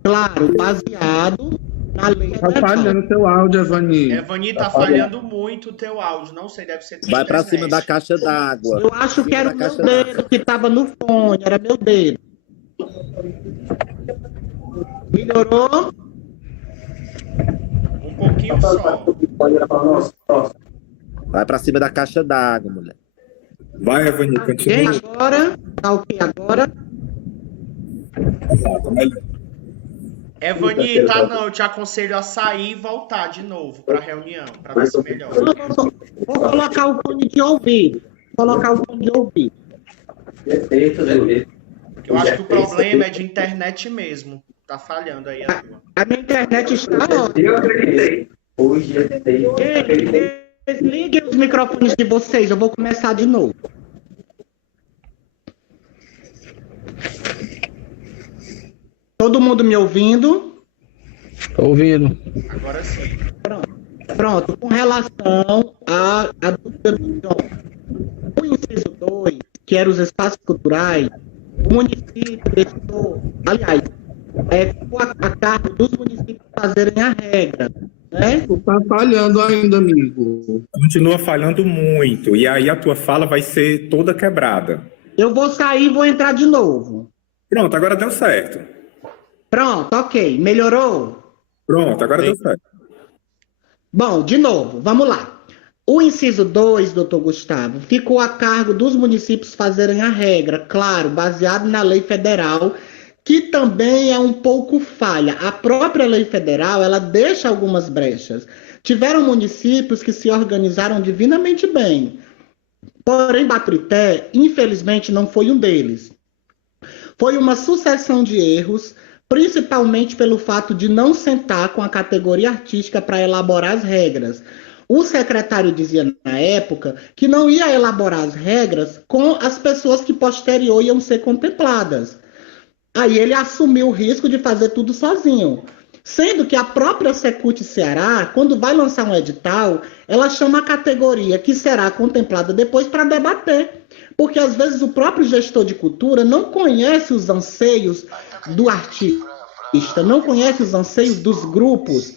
claro, baseado na lei Tá federal. falhando teu áudio, Evani. Evani, tá falhando muito o teu áudio. Não sei, deve ser tua Vai pra internet. cima da caixa d'água. Eu acho que era o meu dedo que estava no fone, era meu dedo. Melhorou? Um pouquinho só. Vai pra cima da caixa d'água, mulher. Vai, Evani, Ok, continua. agora? Tá ok agora? Tá melhor. Evani, tá não. Eu te aconselho a sair e voltar de novo pra reunião, pra ver se melhora. Vou colocar o fone de ouvido. Eu acho que o problema é de internet mesmo. Tá falhando aí a tua. A minha internet está ótima. Eu acreditei. Hoje eu acreditei. Desliguem os microfones de vocês, eu vou começar de novo. Todo mundo me ouvindo? Estou ouvindo. Agora sim. Pronto, com relação à dúvida do John. O inciso 2, que era os espaços culturais, o município deixou, aliás, ficou a cargo dos municípios fazerem a regra, né? Tu tá falhando ainda, amigo. Continua falhando muito. E aí a tua fala vai ser toda quebrada. Eu vou sair e vou entrar de novo. Pronto, agora deu certo. Pronto, ok. Melhorou? Pronto, agora deu certo. Bom, de novo, vamos lá. O inciso 2, doutor Gustavo, ficou a cargo dos municípios fazerem a regra, claro, baseado na lei federal, que também é um pouco falha. A própria lei federal, ela deixa algumas brechas. Tiveram municípios que se organizaram divinamente bem. Porém, Baturité, infelizmente, não foi um deles. Foi uma sucessão de erros, principalmente pelo fato de não sentar com a categoria artística para elaborar as regras. O secretário dizia na época que não ia elaborar as regras com as pessoas que posterior iam ser contempladas. Aí ele assumiu o risco de fazer tudo sozinho. Sendo que a própria Secult Ceará, quando vai lançar um edital, ela chama a categoria que será contemplada depois para debater. Porque às vezes o próprio gestor de cultura não conhece os anseios do artista, não conhece os anseios dos grupos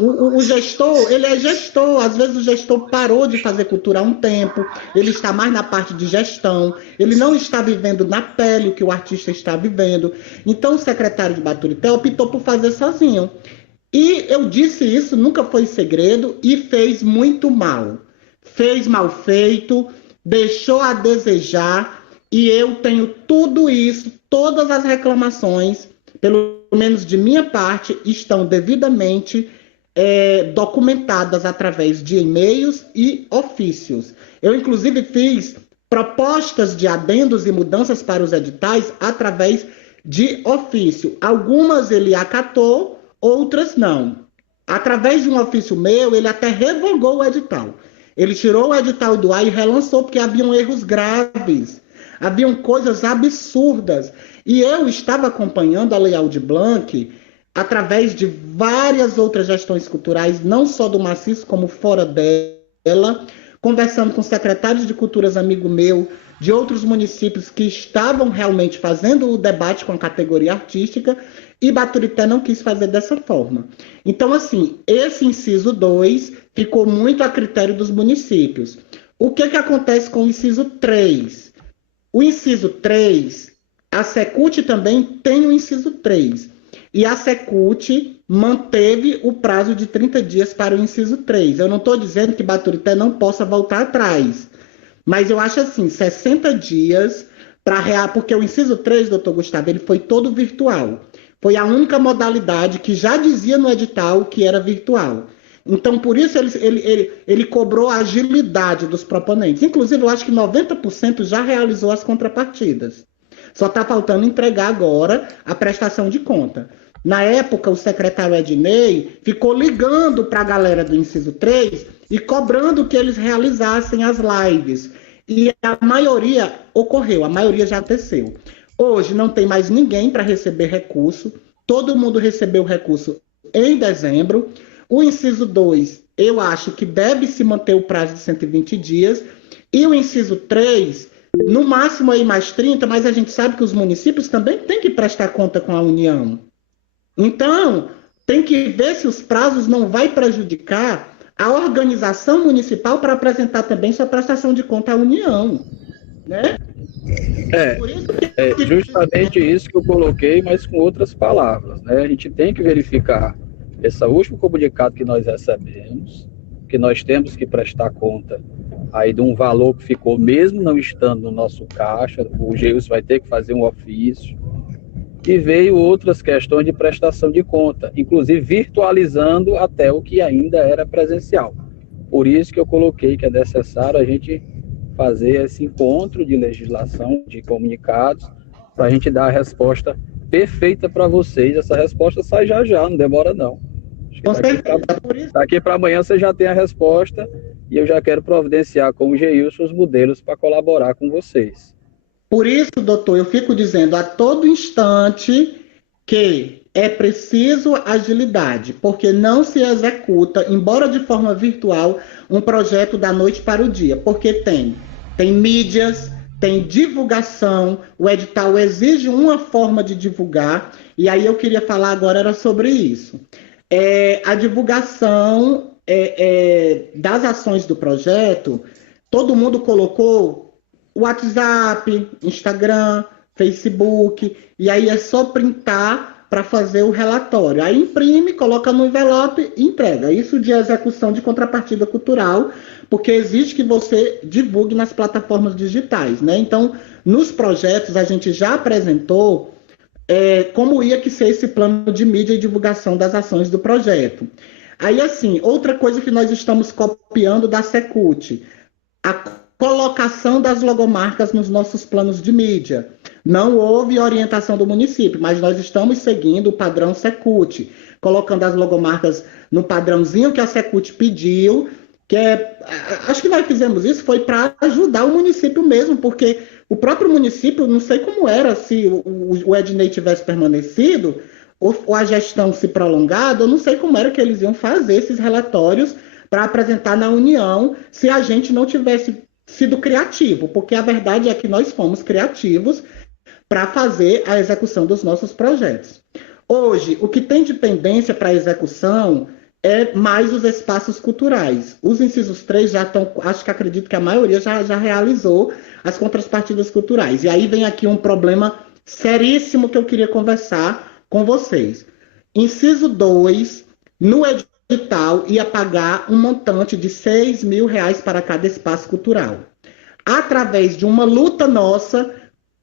O gestor, ele é gestor, às vezes o gestor parou de fazer cultura há um tempo, ele está mais na parte de gestão, ele não está vivendo na pele o que o artista está vivendo. Então o secretário de Baturité optou por fazer sozinho. E eu disse isso, nunca foi segredo, e fez muito mal. Fez mal feito, deixou a desejar, e eu tenho tudo isso, todas as reclamações, pelo menos de minha parte, estão devidamente documentadas através de e-mails e ofícios. Eu, inclusive, fiz propostas de adendos e mudanças para os editais através de ofício. Algumas ele acatou, outras não. Através de um ofício meu, ele até revogou o edital. Ele tirou o edital do ar e relançou, porque haviam erros graves, haviam coisas absurdas. E eu estava acompanhando a Lei Aldir Blanc através de várias outras gestões culturais, não só do Maciço, como fora dela, conversando com secretários de culturas, amigo meu, de outros municípios que estavam realmente fazendo o debate com a categoria artística, e Baturité não quis fazer dessa forma. Então, assim, esse inciso 2 ficou muito a critério dos municípios. O que acontece com o inciso 3? O inciso 3, a Secult também tem o inciso 3. E a Secult manteve o prazo de 30 dias para o inciso 3. Eu não estou dizendo que Baturité não possa voltar atrás, mas eu acho assim, 60 dias para porque o inciso 3, doutor Gustavo, ele foi todo virtual. Foi a única modalidade que já dizia no edital que era virtual. Então, por isso, ele cobrou a agilidade dos proponentes. Inclusive, eu acho que 90% já realizou as contrapartidas. Só está faltando entregar agora a prestação de conta. Na época, o secretário Ednei ficou ligando para a galera do inciso 3 e cobrando que eles realizassem as lives. E a maioria ocorreu, a maioria já aconteceu. Hoje não tem mais ninguém para receber recurso, todo mundo recebeu recurso em dezembro. O inciso 2, eu acho que deve se manter o prazo de 120 dias. E o inciso 3, no máximo aí mais 30, mas a gente sabe que os municípios também têm que prestar conta com a União. Então, tem que ver se os prazos não vai prejudicar a organização municipal para apresentar também sua prestação de conta à União, né? É justamente isso que eu coloquei, mas com outras palavras, né? A gente tem que verificar esse último comunicado que nós recebemos, que nós temos que prestar conta aí de um valor que ficou, mesmo não estando no nosso caixa, o Geilson vai ter que fazer um ofício, e veio outras questões de prestação de conta, inclusive virtualizando até o que ainda era presencial. Por isso que eu coloquei que é necessário a gente fazer esse encontro de legislação, de comunicados, para a gente dar a resposta perfeita para vocês. Essa resposta sai já, não demora não. Daqui para amanhã você já tem a resposta e eu já quero providenciar com o Geilson os modelos para colaborar com vocês. Por isso, doutor, eu fico dizendo a todo instante que é preciso agilidade, porque não se executa, embora de forma virtual, um projeto da noite para o dia, porque tem mídias, tem divulgação, o edital exige uma forma de divulgar, e aí eu queria falar agora era sobre isso. A divulgação das ações do projeto, todo mundo colocou WhatsApp, Instagram, Facebook, e aí é só printar para fazer o relatório. Aí imprime, coloca no envelope e entrega. Isso de execução de contrapartida cultural, porque exige que você divulgue nas plataformas digitais, né? Então, nos projetos, a gente já apresentou como ia que ser esse plano de mídia e divulgação das ações do projeto. Aí, assim, outra coisa que nós estamos copiando da Secult, a colocação das logomarcas nos nossos planos de mídia. Não houve orientação do município, mas nós estamos seguindo o padrão Secult, colocando as logomarcas no padrãozinho que a Secult pediu, que acho que nós fizemos isso, foi para ajudar o município mesmo, porque o próprio município, não sei como era, se o Ednei tivesse permanecido, ou a gestão se prolongado, eu não sei como era que eles iam fazer esses relatórios para apresentar na União, se a gente não tivesse sido criativo, porque a verdade é que nós fomos criativos para fazer a execução dos nossos projetos. Hoje, o que tem de pendência para execução mais os espaços culturais. Os incisos 3 já estão, acredito que a maioria já realizou as contrapartidas culturais. E aí vem aqui um problema seríssimo que eu queria conversar com vocês. Inciso 2, no edital, ia pagar um montante de R$6 mil para cada espaço cultural. Através de uma luta nossa,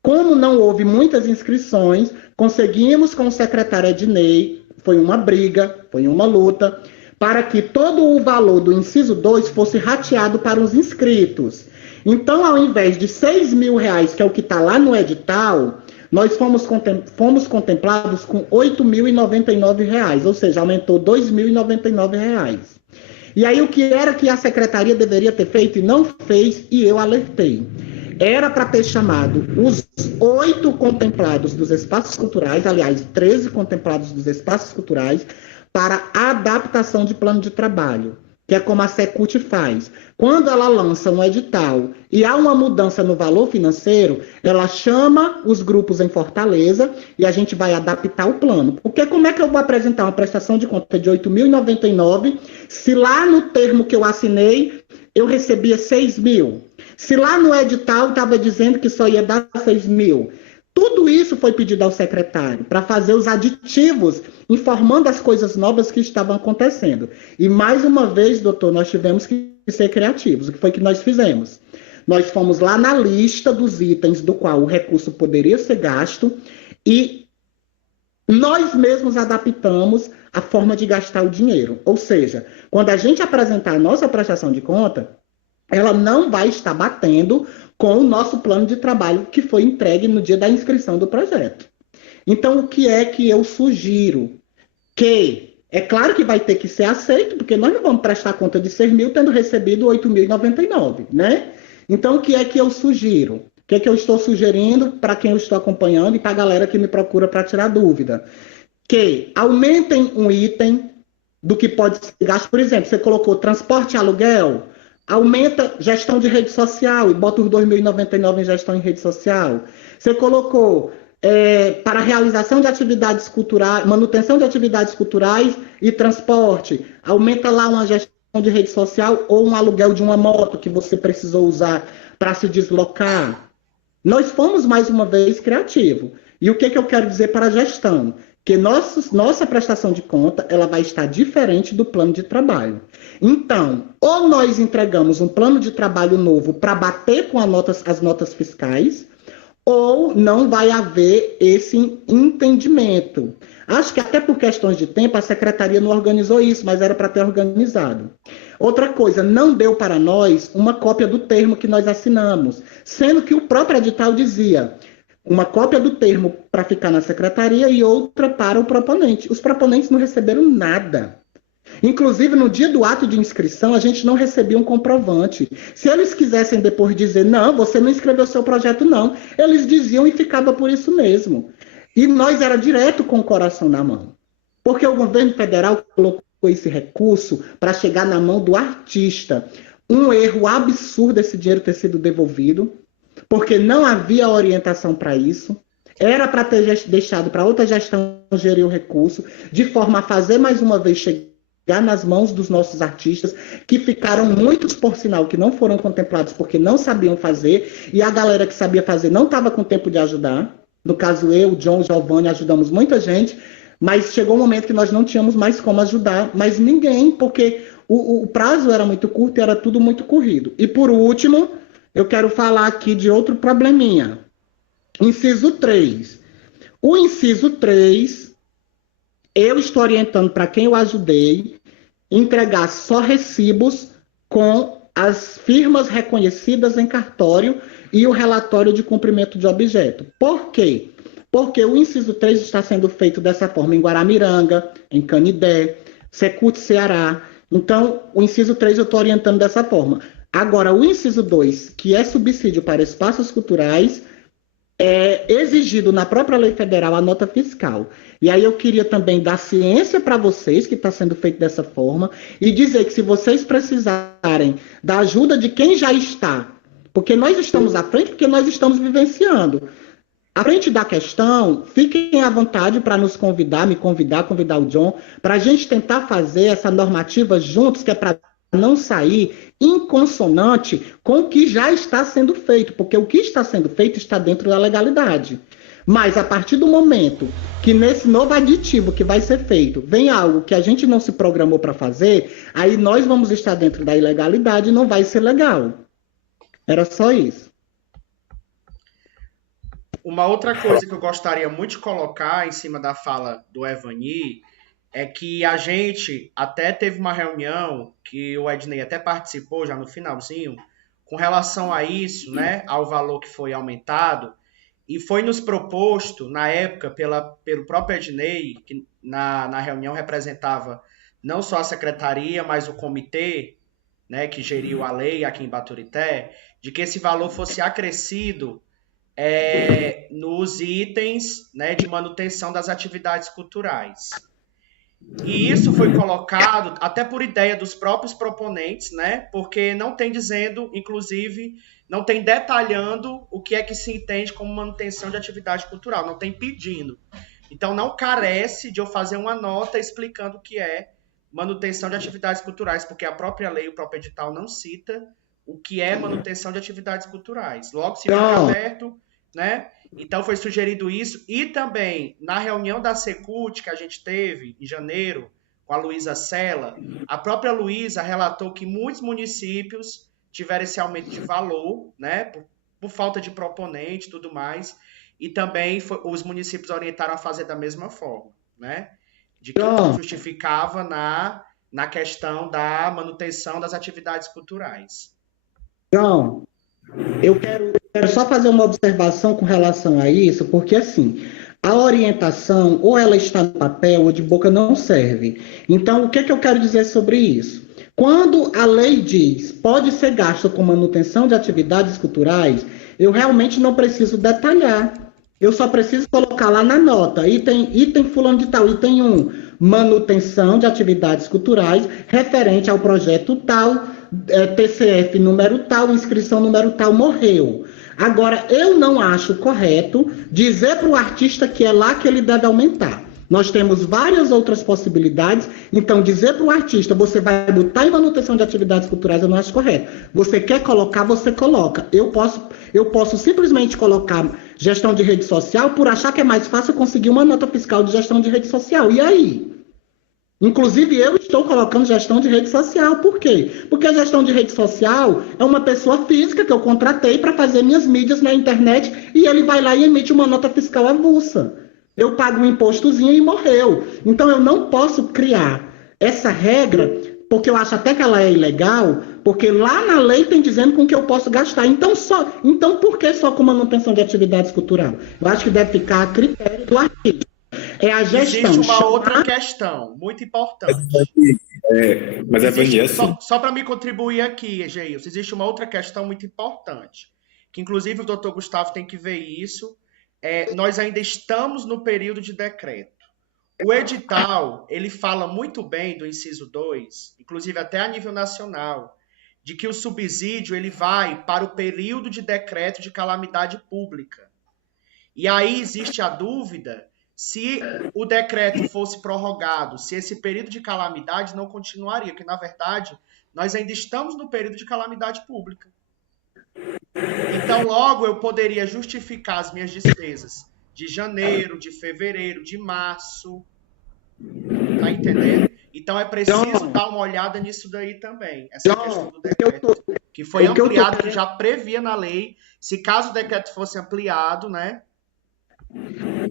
como não houve muitas inscrições, conseguimos com o secretário Ednei, foi uma briga, foi uma luta, para que todo o valor do inciso 2 fosse rateado para os inscritos. Então, ao invés de R$6 mil, que é o que está lá no edital, nós fomos contemplados com R$ 8.099, ou seja, aumentou R$ 2.099. E aí, o que era que a secretaria deveria ter feito e não fez, e eu alertei. Era para ter chamado os 8 contemplados dos espaços culturais, aliás, 13 contemplados dos espaços culturais, para a adaptação de plano de trabalho, que é como a Secult faz. Quando ela lança um edital e há uma mudança no valor financeiro, ela chama os grupos em Fortaleza e a gente vai adaptar o plano. Porque como é que eu vou apresentar uma prestação de conta de R$ 8.099 se lá no termo que eu assinei eu recebia R$6 mil? Se lá no edital estava dizendo que só ia dar R$6 mil? Tudo isso foi pedido ao secretário para fazer os aditivos, informando as coisas novas que estavam acontecendo. E mais uma vez, doutor, nós tivemos que ser criativos. O que foi que nós fizemos? Nós fomos lá na lista dos itens do qual o recurso poderia ser gasto e nós mesmos adaptamos a forma de gastar o dinheiro. Ou seja, quando a gente apresentar a nossa prestação de conta, ela não vai estar batendo com o nosso plano de trabalho que foi entregue no dia da inscrição do projeto. Então, o que é que eu sugiro? Que é claro que vai ter que ser aceito, porque nós não vamos prestar conta de R$6 mil tendo recebido R$ 8.099, né? Então, o que é que eu sugiro? O que é que eu estou sugerindo para quem eu estou acompanhando e para a galera que me procura para tirar dúvida? Que aumentem um item do que pode ser gasto. Por exemplo, você colocou transporte e aluguel, aumenta gestão de rede social e bota os 2.099 em gestão em rede social. Você colocou para realização de atividades culturais, manutenção de atividades culturais e transporte, aumenta lá uma gestão de rede social ou um aluguel de uma moto que você precisou usar para se deslocar. Nós fomos, mais uma vez, criativos. E o que eu quero dizer para a gestão? Que nossa prestação de conta ela vai estar diferente do plano de trabalho. Então, ou nós entregamos um plano de trabalho novo para bater com as notas fiscais, ou não vai haver esse entendimento. Acho que até por questões de tempo a secretaria não organizou isso, mas era para ter organizado. Outra coisa, não deu para nós uma cópia do termo que nós assinamos, sendo que o próprio edital dizia uma cópia do termo para ficar na secretaria e outra para o proponente. Os proponentes não receberam nada. Inclusive, no dia do ato de inscrição, a gente não recebia um comprovante. Se eles quisessem depois dizer, não, você não inscreveu seu projeto, não, eles diziam e ficava por isso mesmo. E nós era direto com o coração na mão. Porque o governo federal colocou esse recurso para chegar na mão do artista. Um erro absurdo esse dinheiro ter sido devolvido, porque não havia orientação para isso. Era para ter deixado para outra gestão gerir o recurso, de forma a fazer mais uma vez chegar nas mãos dos nossos artistas, que ficaram muitos, por sinal, que não foram contemplados porque não sabiam fazer, e a galera que sabia fazer não estava com tempo de ajudar. No caso, eu, John, Giovanni, ajudamos muita gente, mas chegou um momento que nós não tínhamos mais como ajudar, mas ninguém, porque o prazo era muito curto e era tudo muito corrido. E por último, eu quero falar aqui de outro probleminha. Inciso 3. O inciso 3, eu estou orientando para quem eu ajudei, entregar só recibos com as firmas reconhecidas em cartório e o relatório de cumprimento de objeto. Por quê? Porque o inciso 3 está sendo feito dessa forma em Guaramiranga, em Canidé, Secult Ceará. Então, o inciso 3 eu estou orientando dessa forma. Agora, o inciso 2, que é subsídio para espaços culturais, é exigido na própria lei federal a nota fiscal. E aí eu queria também dar ciência para vocês, que está sendo feito dessa forma, e dizer que se vocês precisarem da ajuda de quem já está, porque nós estamos à frente, porque nós estamos vivenciando. À frente da questão, fiquem à vontade para nos convidar, convidar o John, para a gente tentar fazer essa normativa juntos, que é para não sair inconsonante com o que já está sendo feito, porque o que está sendo feito está dentro da legalidade. Mas a partir do momento que nesse novo aditivo que vai ser feito, vem algo que a gente não se programou para fazer, aí nós vamos estar dentro da ilegalidade e não vai ser legal. Era só isso. Uma outra coisa que eu gostaria muito de colocar em cima da fala do Evani é que a gente até teve uma reunião, que o Ednei até participou já no finalzinho, com relação a isso, né, ao valor que foi aumentado, e foi nos proposto, na época, pelo próprio Ednei, que na reunião representava não só a secretaria, mas o comitê, né, que geriu a lei aqui em Baturité, de que esse valor fosse acrescido nos itens, né, de manutenção das atividades culturais. E isso foi colocado até por ideia dos próprios proponentes, né, porque não tem dizendo, inclusive, não tem detalhando o que é que se entende como manutenção de atividade cultural, não tem pedindo. Então, não carece de eu fazer uma nota explicando o que é manutenção de atividades culturais, porque a própria lei, o próprio edital não cita o que é manutenção de atividades culturais. Logo, se fica aberto, né? Então, foi sugerido isso. E também, na reunião da Secult, que a gente teve em janeiro, com a Luísa Sela, a própria Luísa relatou que muitos municípios tiveram esse aumento de valor, né? Por falta de proponente e tudo mais. E também os municípios orientaram a fazer da mesma forma, né? De que não justificava na questão da manutenção das atividades culturais. João, eu quero só fazer uma observação com relação a isso, porque assim, a orientação, ou ela está no papel ou de boca, não serve. Então, o que eu quero dizer sobre isso? Quando a lei diz pode ser gasto com manutenção de atividades culturais, eu realmente não preciso detalhar. Eu só preciso colocar lá na nota, item fulano de tal, item 1, manutenção de atividades culturais referente ao projeto tal, TCF número tal, inscrição número tal, morreu. Agora, eu não acho correto dizer para o artista que é lá que ele deve aumentar. Nós temos várias outras possibilidades, então dizer para o artista, você vai botar em manutenção de atividades culturais, eu não acho correto. Você quer colocar, você coloca. Eu posso simplesmente colocar gestão de rede social por achar que é mais fácil conseguir uma nota fiscal de gestão de rede social. E aí? Inclusive, eu estou colocando gestão de rede social. Por quê? Porque a gestão de rede social é uma pessoa física que eu contratei para fazer minhas mídias na internet e ele vai lá e emite uma nota fiscal avulsa. Eu pago um impostozinho e morreu. Então, eu não posso criar essa regra, porque eu acho até que ela é ilegal, porque lá na lei tem dizendo com que eu posso gastar. Então, por que só com manutenção de atividades culturais? Eu acho que deve ficar a critério do artista. É a gestão. Existe uma outra questão muito importante. Mas assim... Só para me contribuir aqui, Geilson, existe uma outra questão muito importante, que inclusive o doutor Gustavo tem que ver isso. Nós ainda estamos no período de decreto. O edital, ele fala muito bem do inciso 2, inclusive até a nível nacional, de que o subsídio ele vai para o período de decreto de calamidade pública. E aí existe a dúvida se o decreto fosse prorrogado, se esse período de calamidade não continuaria, porque, na verdade, nós ainda estamos no período de calamidade pública. Então, logo, eu poderia justificar as minhas despesas de janeiro, de fevereiro, de março. Tá entendendo? Então, é preciso dar uma olhada nisso daí também. Essa questão do decreto, que foi ampliado, que já previa na lei. Se caso o decreto fosse ampliado, né?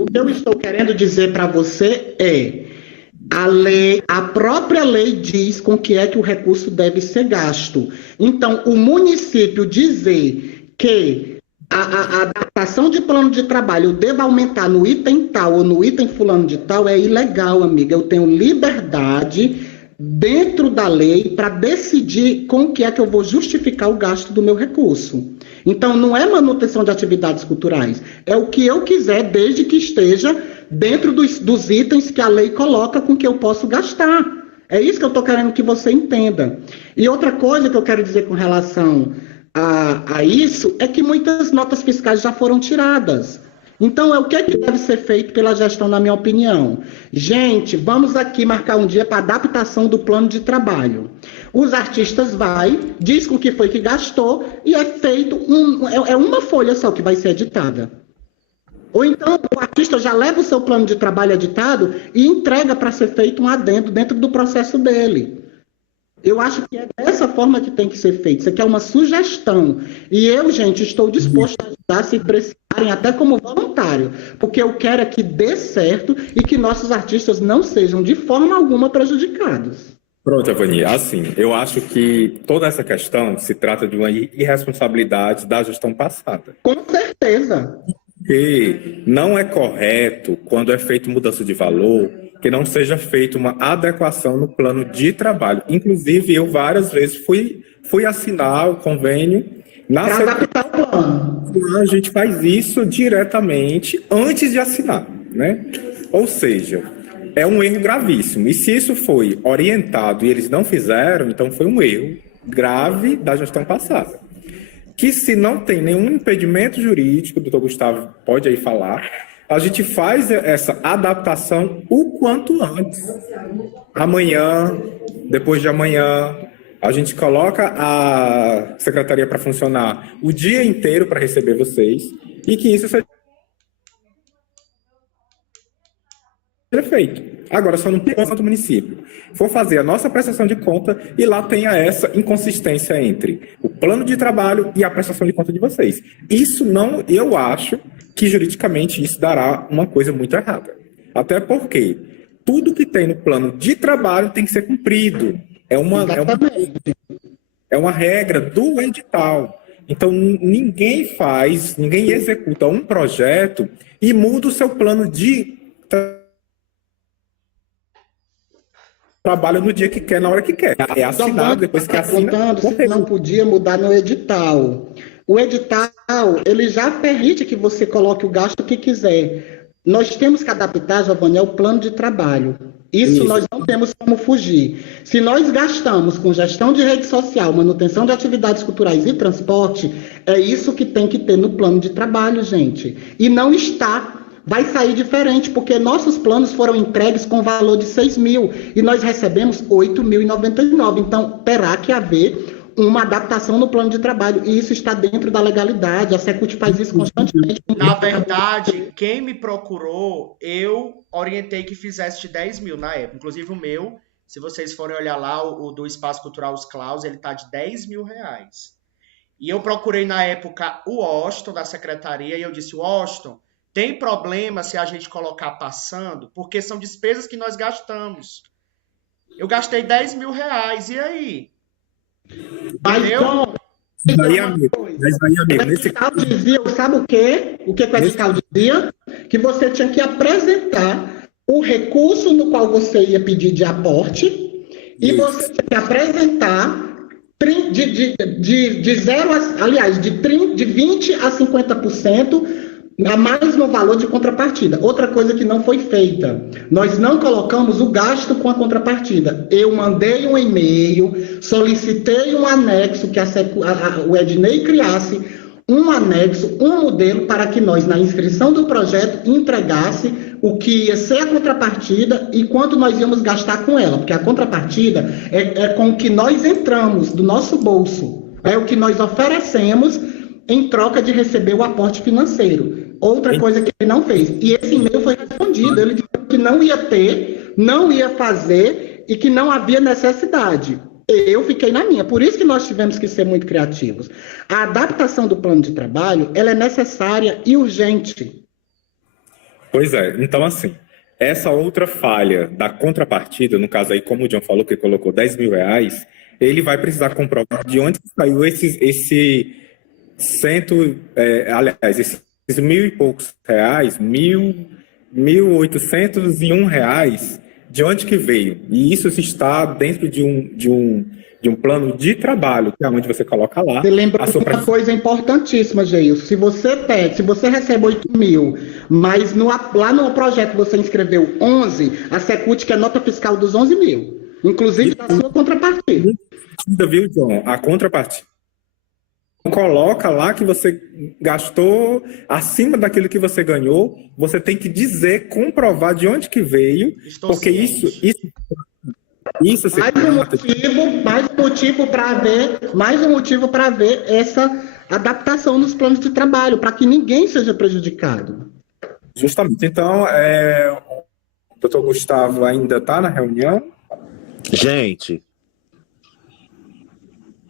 O que eu estou querendo dizer para você é a própria lei diz com que é que o recurso deve ser gasto. Então, o município dizer que a adaptação de plano de trabalho eu devo aumentar no item tal ou no item fulano de tal é ilegal, amiga. Eu tenho liberdade dentro da lei para decidir com que é que eu vou justificar o gasto do meu recurso. Então, não é manutenção de atividades culturais, é o que eu quiser, desde que esteja dentro dos itens que a lei coloca com que eu posso gastar. É isso que eu estou querendo que você entenda. E outra coisa que eu quero dizer com relação a isso é que muitas notas fiscais já foram tiradas. Então, o que é que deve ser feito pela gestão, na minha opinião? Gente, vamos aqui marcar um dia para adaptação do plano de trabalho. Os artistas diz o que foi que gastou e é feito, uma folha só que vai ser editada. Ou então, o artista já leva o seu plano de trabalho editado e entrega para ser feito um adendo dentro do processo dele. Eu acho que é dessa forma que tem que ser feito. Isso aqui é uma sugestão. E eu, gente, estou disposto a ajudar se precisarem, até como voluntário. Porque eu quero é que dê certo e que nossos artistas não sejam de forma alguma prejudicados. Pronto, Evani, assim, eu acho que toda essa questão se trata de uma irresponsabilidade da gestão passada. Com certeza. Que não é correto, quando é feita mudança de valor, que não seja feita uma adequação no plano de trabalho. Inclusive, eu várias vezes fui assinar o convênio para adaptar o plano. A gente faz isso diretamente antes de assinar, né? Ou seja, é um erro gravíssimo. E se isso foi orientado e eles não fizeram, então foi um erro grave da gestão passada. Que se não tem nenhum impedimento jurídico, o doutor Gustavo pode aí falar, a gente faz essa adaptação o quanto antes. Amanhã, depois de amanhã, a gente coloca a secretaria para funcionar o dia inteiro para receber vocês e que isso seja feito. Agora, só não tem conta do município. For fazer a nossa prestação de conta e lá tenha essa inconsistência entre o plano de trabalho e a prestação de conta de vocês. Isso não, eu acho que juridicamente isso dará uma coisa muito errada. Até porque tudo que tem no plano de trabalho tem que ser cumprido. É uma regra do edital. Então, ninguém executa um projeto e muda o seu plano de trabalho no dia que quer, na hora que quer. É assinado, depois que assina. Se não podia mudar no edital. O edital, ele já permite que você coloque o gasto que quiser. Nós temos que adaptar, Giovanni, ao plano de trabalho. Isso nós não temos como fugir. Se nós gastamos com gestão de rede social, manutenção de atividades culturais e transporte, é isso que tem que ter no plano de trabalho, gente. E não está. Vai sair diferente, porque nossos planos foram entregues com valor de 6 mil e nós recebemos 8.099. Então, terá que haver uma adaptação no plano de trabalho, e isso está dentro da legalidade, a Secult faz isso constantemente. Na verdade, quem me procurou, eu orientei que fizesse de 10 mil na época, inclusive o meu, se vocês forem olhar lá, o do Espaço Cultural Os Claus, ele está de 10 mil reais. E eu procurei na época o Washington da secretaria, e eu disse, Washington, tem problema se a gente colocar passando, porque são despesas que nós gastamos. Eu gastei 10 mil reais, e aí? Sabe o quê? O que o edital dizia? Que você tinha que apresentar o recurso no qual você ia pedir de aporte e você tinha que apresentar de 20% a 50% a mais no valor de contrapartida. Outra coisa que não foi feita, nós não colocamos o gasto com a contrapartida. Eu mandei um e-mail, solicitei um anexo que o Ednei criasse, um anexo, um modelo para que nós, na inscrição do projeto, entregasse o que ia ser a contrapartida e quanto nós íamos gastar com ela, porque a contrapartida é com o que nós entramos do nosso bolso, é o que nós oferecemos em troca de receber o aporte financeiro. Outra coisa que ele não fez. E esse e-mail foi respondido. Ele disse que não ia ter, não ia fazer e que não havia necessidade. Eu fiquei na minha. Por isso que nós tivemos que ser muito criativos. A adaptação do plano de trabalho, ela é necessária e urgente. Pois é. Então, assim, essa outra falha da contrapartida, no caso aí, como o John falou, que colocou 10 mil reais, ele vai precisar comprovar de onde saiu esses 1.000 e poucos reais, 1.801 reais, de onde que veio? E isso está dentro de um plano de trabalho, que é onde você coloca lá. Você lembra uma coisa importantíssima, Geilson. Se você recebe 8 mil, mas lá no projeto você inscreveu 11, a Secult quer nota fiscal dos 11 mil, inclusive da sua contrapartida. Viu, John? A contrapartida coloca lá que você gastou acima daquilo que você ganhou, você tem que dizer, comprovar de onde que veio, Estou porque ciente. isso se Mais um motivo para ver essa adaptação nos planos de trabalho, para que ninguém seja prejudicado. justamente. Então, o doutor Gustavo ainda está na reunião? Gente,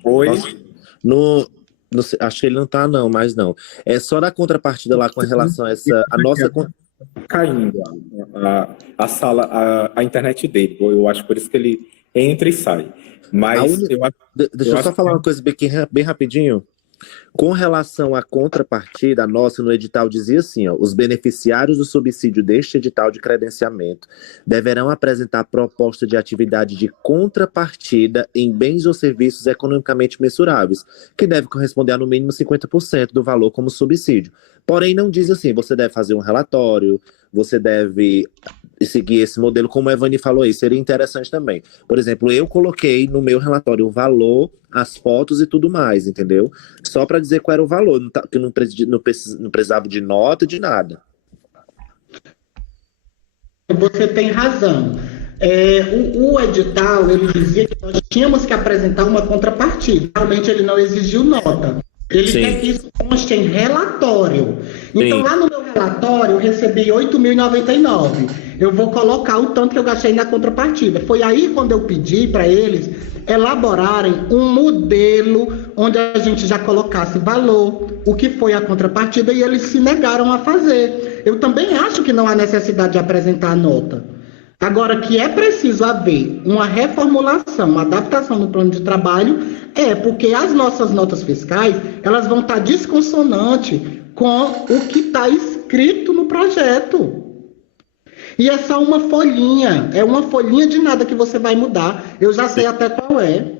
Oi? acho que ele não tá, não, mas não. É só na contrapartida lá com relação a a nossa. Caindo a sala, a internet dele. Eu acho por isso que ele entra e sai. Mas Deixa eu só falar uma coisa bem rapidinho. Com relação à contrapartida, a nossa no edital dizia assim, ó, os beneficiários do subsídio deste edital de credenciamento deverão apresentar proposta de atividade de contrapartida em bens ou serviços economicamente mensuráveis, que deve corresponder a no mínimo 50% do valor como subsídio. Porém, não diz assim, você deve fazer um relatório, você deve seguir esse modelo, como a Evani falou aí, seria interessante também. Por exemplo, eu coloquei no meu relatório o valor, as fotos e tudo mais, entendeu? Só para dizer qual era o valor, que não precisava de nota, de nada. Você tem razão. O edital, ele dizia que nós tínhamos que apresentar uma contrapartida. Realmente, ele não exigiu nota. Ele quer que isso conste em relatório. Então, lá no meu relatório, eu recebi 8.099. Eu vou colocar o tanto que eu gastei na contrapartida. Foi aí quando eu pedi para eles elaborarem um modelo onde a gente já colocasse valor, o que foi a contrapartida, e eles se negaram a fazer. Eu também acho que não há necessidade de apresentar a nota. Agora, que é preciso haver uma reformulação, uma adaptação no plano de trabalho, porque as nossas notas fiscais, elas vão estar desconsonantes com o que está escrito no projeto. E é só uma folhinha, é uma folhinha de nada que você vai mudar. Eu já sei até qual é.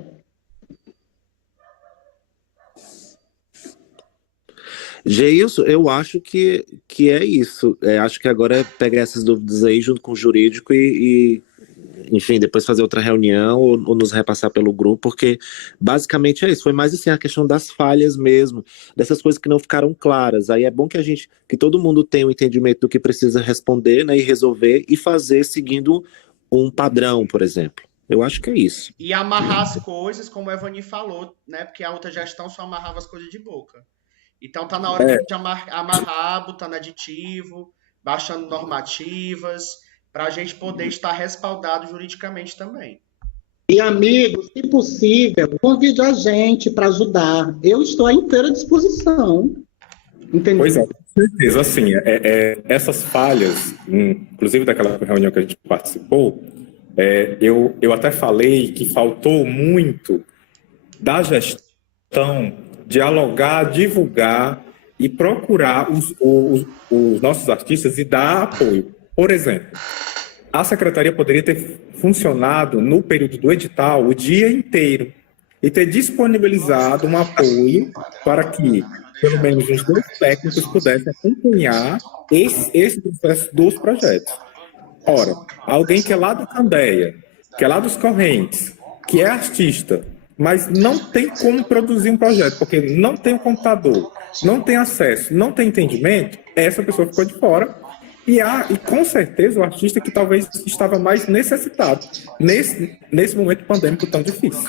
Geilson, eu acho que é isso. Acho que agora é pegar essas dúvidas aí junto com o jurídico enfim, depois fazer outra reunião ou nos repassar pelo grupo, porque basicamente é isso. Foi mais assim a questão das falhas mesmo, dessas coisas que não ficaram claras. Aí é bom que todo mundo tenha um entendimento do que precisa responder, né, e resolver e fazer seguindo um padrão, por exemplo. Eu acho que é isso. E amarrar as coisas, como o Evani falou, né? Porque a outra gestão só amarrava as coisas de boca. Então tá na hora de a gente amarrar, botando aditivo, baixando normativas, para a gente poder estar respaldado juridicamente também. E, amigos, se possível, convide a gente para ajudar. Eu estou à inteira disposição. Entendeu? Pois é, com certeza. Assim, essas falhas, inclusive daquela reunião que a gente participou, eu até falei que faltou muito da gestão dialogar, divulgar e procurar os nossos artistas e dar apoio. Por exemplo, a secretaria poderia ter funcionado no período do edital o dia inteiro e ter disponibilizado um apoio para que pelo menos os 2 técnicos pudessem acompanhar esse processo dos projetos. Ora, alguém que é lá do Candeia, que é lá dos Correntes, que é artista, mas não tem como produzir um projeto, porque não tem um computador, não tem acesso, não tem entendimento, essa pessoa ficou de fora. E com certeza o artista que talvez estava mais necessitado nesse momento pandêmico tão difícil.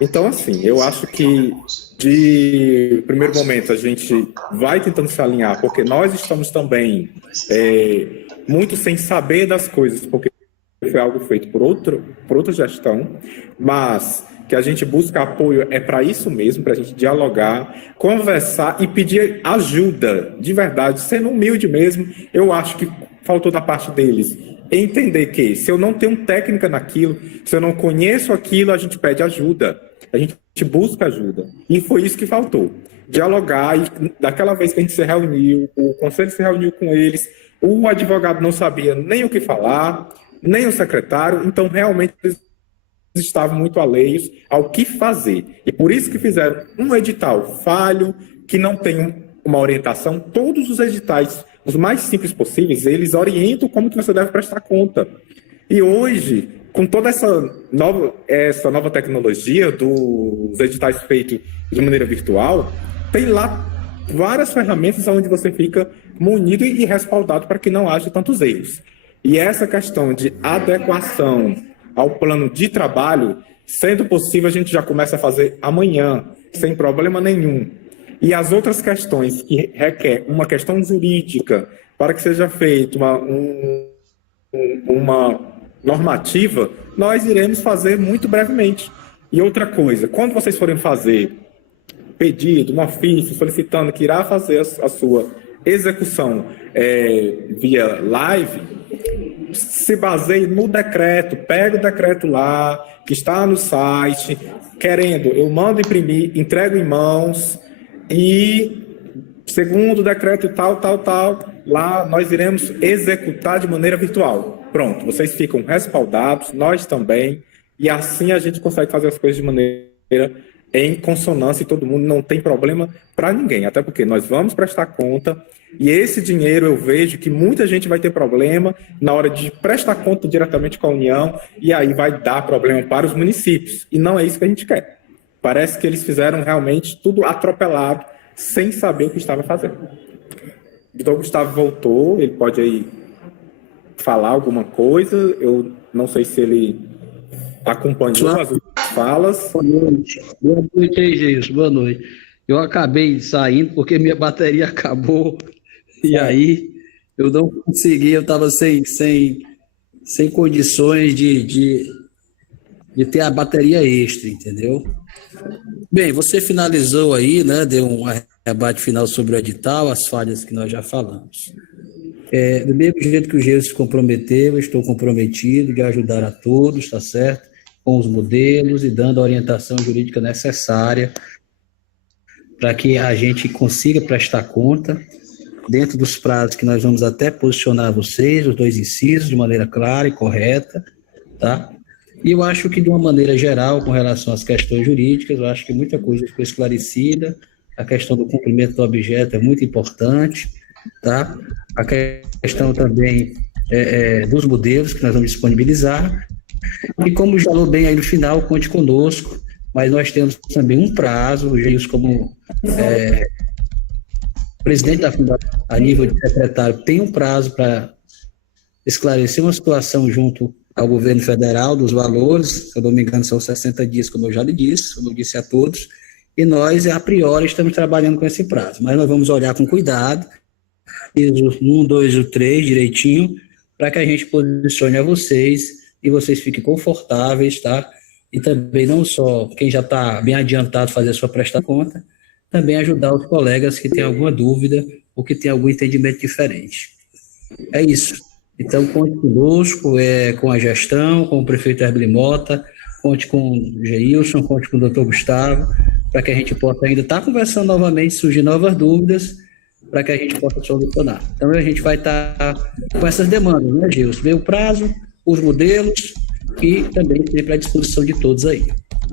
Então, assim, eu acho que de primeiro momento a gente vai tentando se alinhar, porque nós estamos também muito sem saber das coisas, porque foi algo feito por outra gestão, mas que a gente busca apoio para isso mesmo, para a gente dialogar, conversar e pedir ajuda, de verdade, sendo humilde mesmo. Eu acho que faltou da parte deles entender que se eu não tenho técnica naquilo, se eu não conheço aquilo, a gente pede ajuda, a gente busca ajuda. E foi isso que faltou. Dialogar, e daquela vez que a gente se reuniu, o conselho se reuniu com eles, o advogado não sabia nem o que falar, nem o secretário, então realmente eles estavam muito alheios ao que fazer. E por isso que fizeram um edital falho, que não tem uma orientação. Todos os editais, os mais simples possíveis, eles orientam como que você deve prestar conta. E hoje, com toda essa nova tecnologia dos editais feitos de maneira virtual, tem lá várias ferramentas onde você fica munido e respaldado para que não haja tantos erros. E essa questão de adequação ao plano de trabalho, sendo possível, a gente já começa a fazer amanhã, sem problema nenhum. E as outras questões que requer uma questão jurídica para que seja feita uma normativa, nós iremos fazer muito brevemente. E outra coisa, quando vocês forem fazer pedido, um ofício solicitando que irá fazer a sua execução via live, se baseie no decreto, pega o decreto lá, que está no site, querendo, eu mando imprimir, entrego em mãos, e segundo o decreto tal, lá nós iremos executar de maneira virtual. Pronto, vocês ficam respaldados, nós também, e assim a gente consegue fazer as coisas de maneira em consonância e todo mundo, não tem problema para ninguém, até porque nós vamos prestar conta, e esse dinheiro eu vejo que muita gente vai ter problema na hora de prestar conta diretamente com a União, e aí vai dar problema para os municípios, e não é isso que a gente quer. Parece que eles fizeram realmente tudo atropelado, sem saber o que estava fazendo. O doutor Gustavo voltou, ele pode aí falar alguma coisa, eu não sei se ele acompanhou as falas. Boa noite aí, Geilson, boa noite. Eu acabei saindo porque minha bateria acabou, e aí eu não consegui, eu estava sem condições de ter a bateria extra, entendeu? Bem, você finalizou aí, né, deu um rebate final sobre o edital, as falhas que nós já falamos. Do mesmo jeito que o Geilson se comprometeu, eu estou comprometido de ajudar a todos, tá certo? Com os modelos e dando a orientação jurídica necessária para que a gente consiga prestar conta dentro dos prazos que nós vamos até posicionar vocês, os dois incisos, de maneira clara e correta, tá? E eu acho que, de uma maneira geral, com relação às questões jurídicas, eu acho que muita coisa foi esclarecida, a questão do cumprimento do objeto é muito importante, tá? A questão também dos modelos que nós vamos disponibilizar, e como já falou bem aí no final, conte conosco, mas nós temos também um prazo, o Geilson como presidente da Fundação, a nível de secretário, tem um prazo para esclarecer uma situação junto ao governo federal dos valores, se eu não me engano são 60 dias, como eu já lhe disse, como eu disse a todos, e nós, a priori, estamos trabalhando com esse prazo, mas nós vamos olhar com cuidado, ISO 1, 2 e 3 direitinho, para que a gente posicione a vocês e vocês fiquem confortáveis, tá? E também não só quem já está bem adiantado fazer a sua presta conta, também ajudar os colegas que têm alguma dúvida ou que têm algum entendimento diferente. É isso. Então, conte conosco, com a gestão, com o prefeito Herbli Mota, conte com o Geilson, conte com o doutor Gustavo, para que a gente possa ainda estar conversando novamente, surgir novas dúvidas, para que a gente possa solucionar. Então, a gente vai estar com essas demandas, né, Geilson? Ver o prazo, os modelos e também sempre à disposição de todos aí.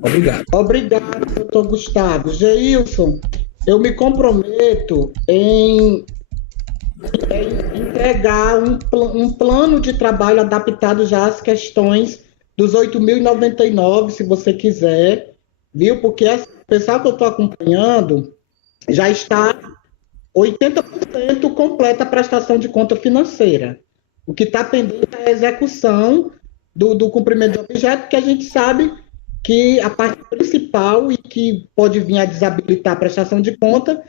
Obrigado. Obrigado, doutor Gustavo. Geilson, eu me comprometo em entregar um plano de trabalho adaptado já às questões dos 8.099, se você quiser, viu? Porque o pessoal que eu estou acompanhando já está 80% completa a prestação de conta financeira. O que está pendente é a execução do cumprimento de objeto, que a gente sabe que a parte principal e que pode vir a desabilitar a prestação de conta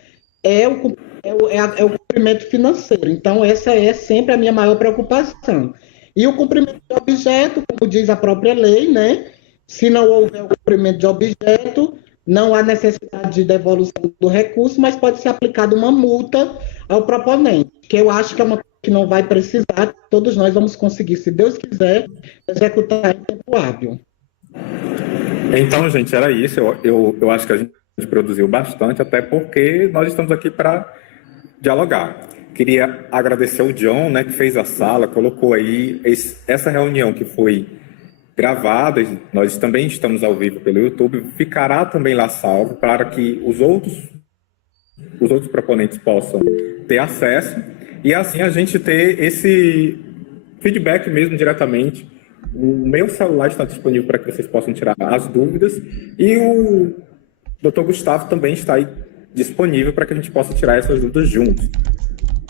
é o cumprimento financeiro. Então, essa é sempre a minha maior preocupação. E o cumprimento de objeto, como diz a própria lei, né? Se não houver o cumprimento de objeto, não há necessidade de devolução do recurso, mas pode ser aplicada uma multa ao proponente, que eu acho que é uma coisa que não vai precisar, todos nós vamos conseguir, se Deus quiser, executar em tempo hábil. Então, gente, era isso. Eu acho que a gente produziu bastante, até porque nós estamos aqui para dialogar. Queria agradecer ao John, né, que fez a sala, colocou aí essa reunião que foi gravada, nós também estamos ao vivo pelo YouTube, ficará também lá salvo para que os outros proponentes possam ter acesso e assim a gente ter esse feedback mesmo diretamente O meu celular está disponível para que vocês possam tirar as dúvidas e o Dr. Gustavo também está aí disponível para que a gente possa tirar essas dúvidas juntos.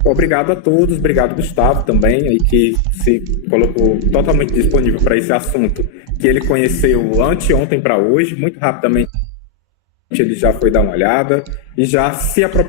Obrigado a todos, obrigado Gustavo também, aí que se colocou totalmente disponível para esse assunto que ele conheceu anteontem para hoje, muito rapidamente ele já foi dar uma olhada e já se apropriou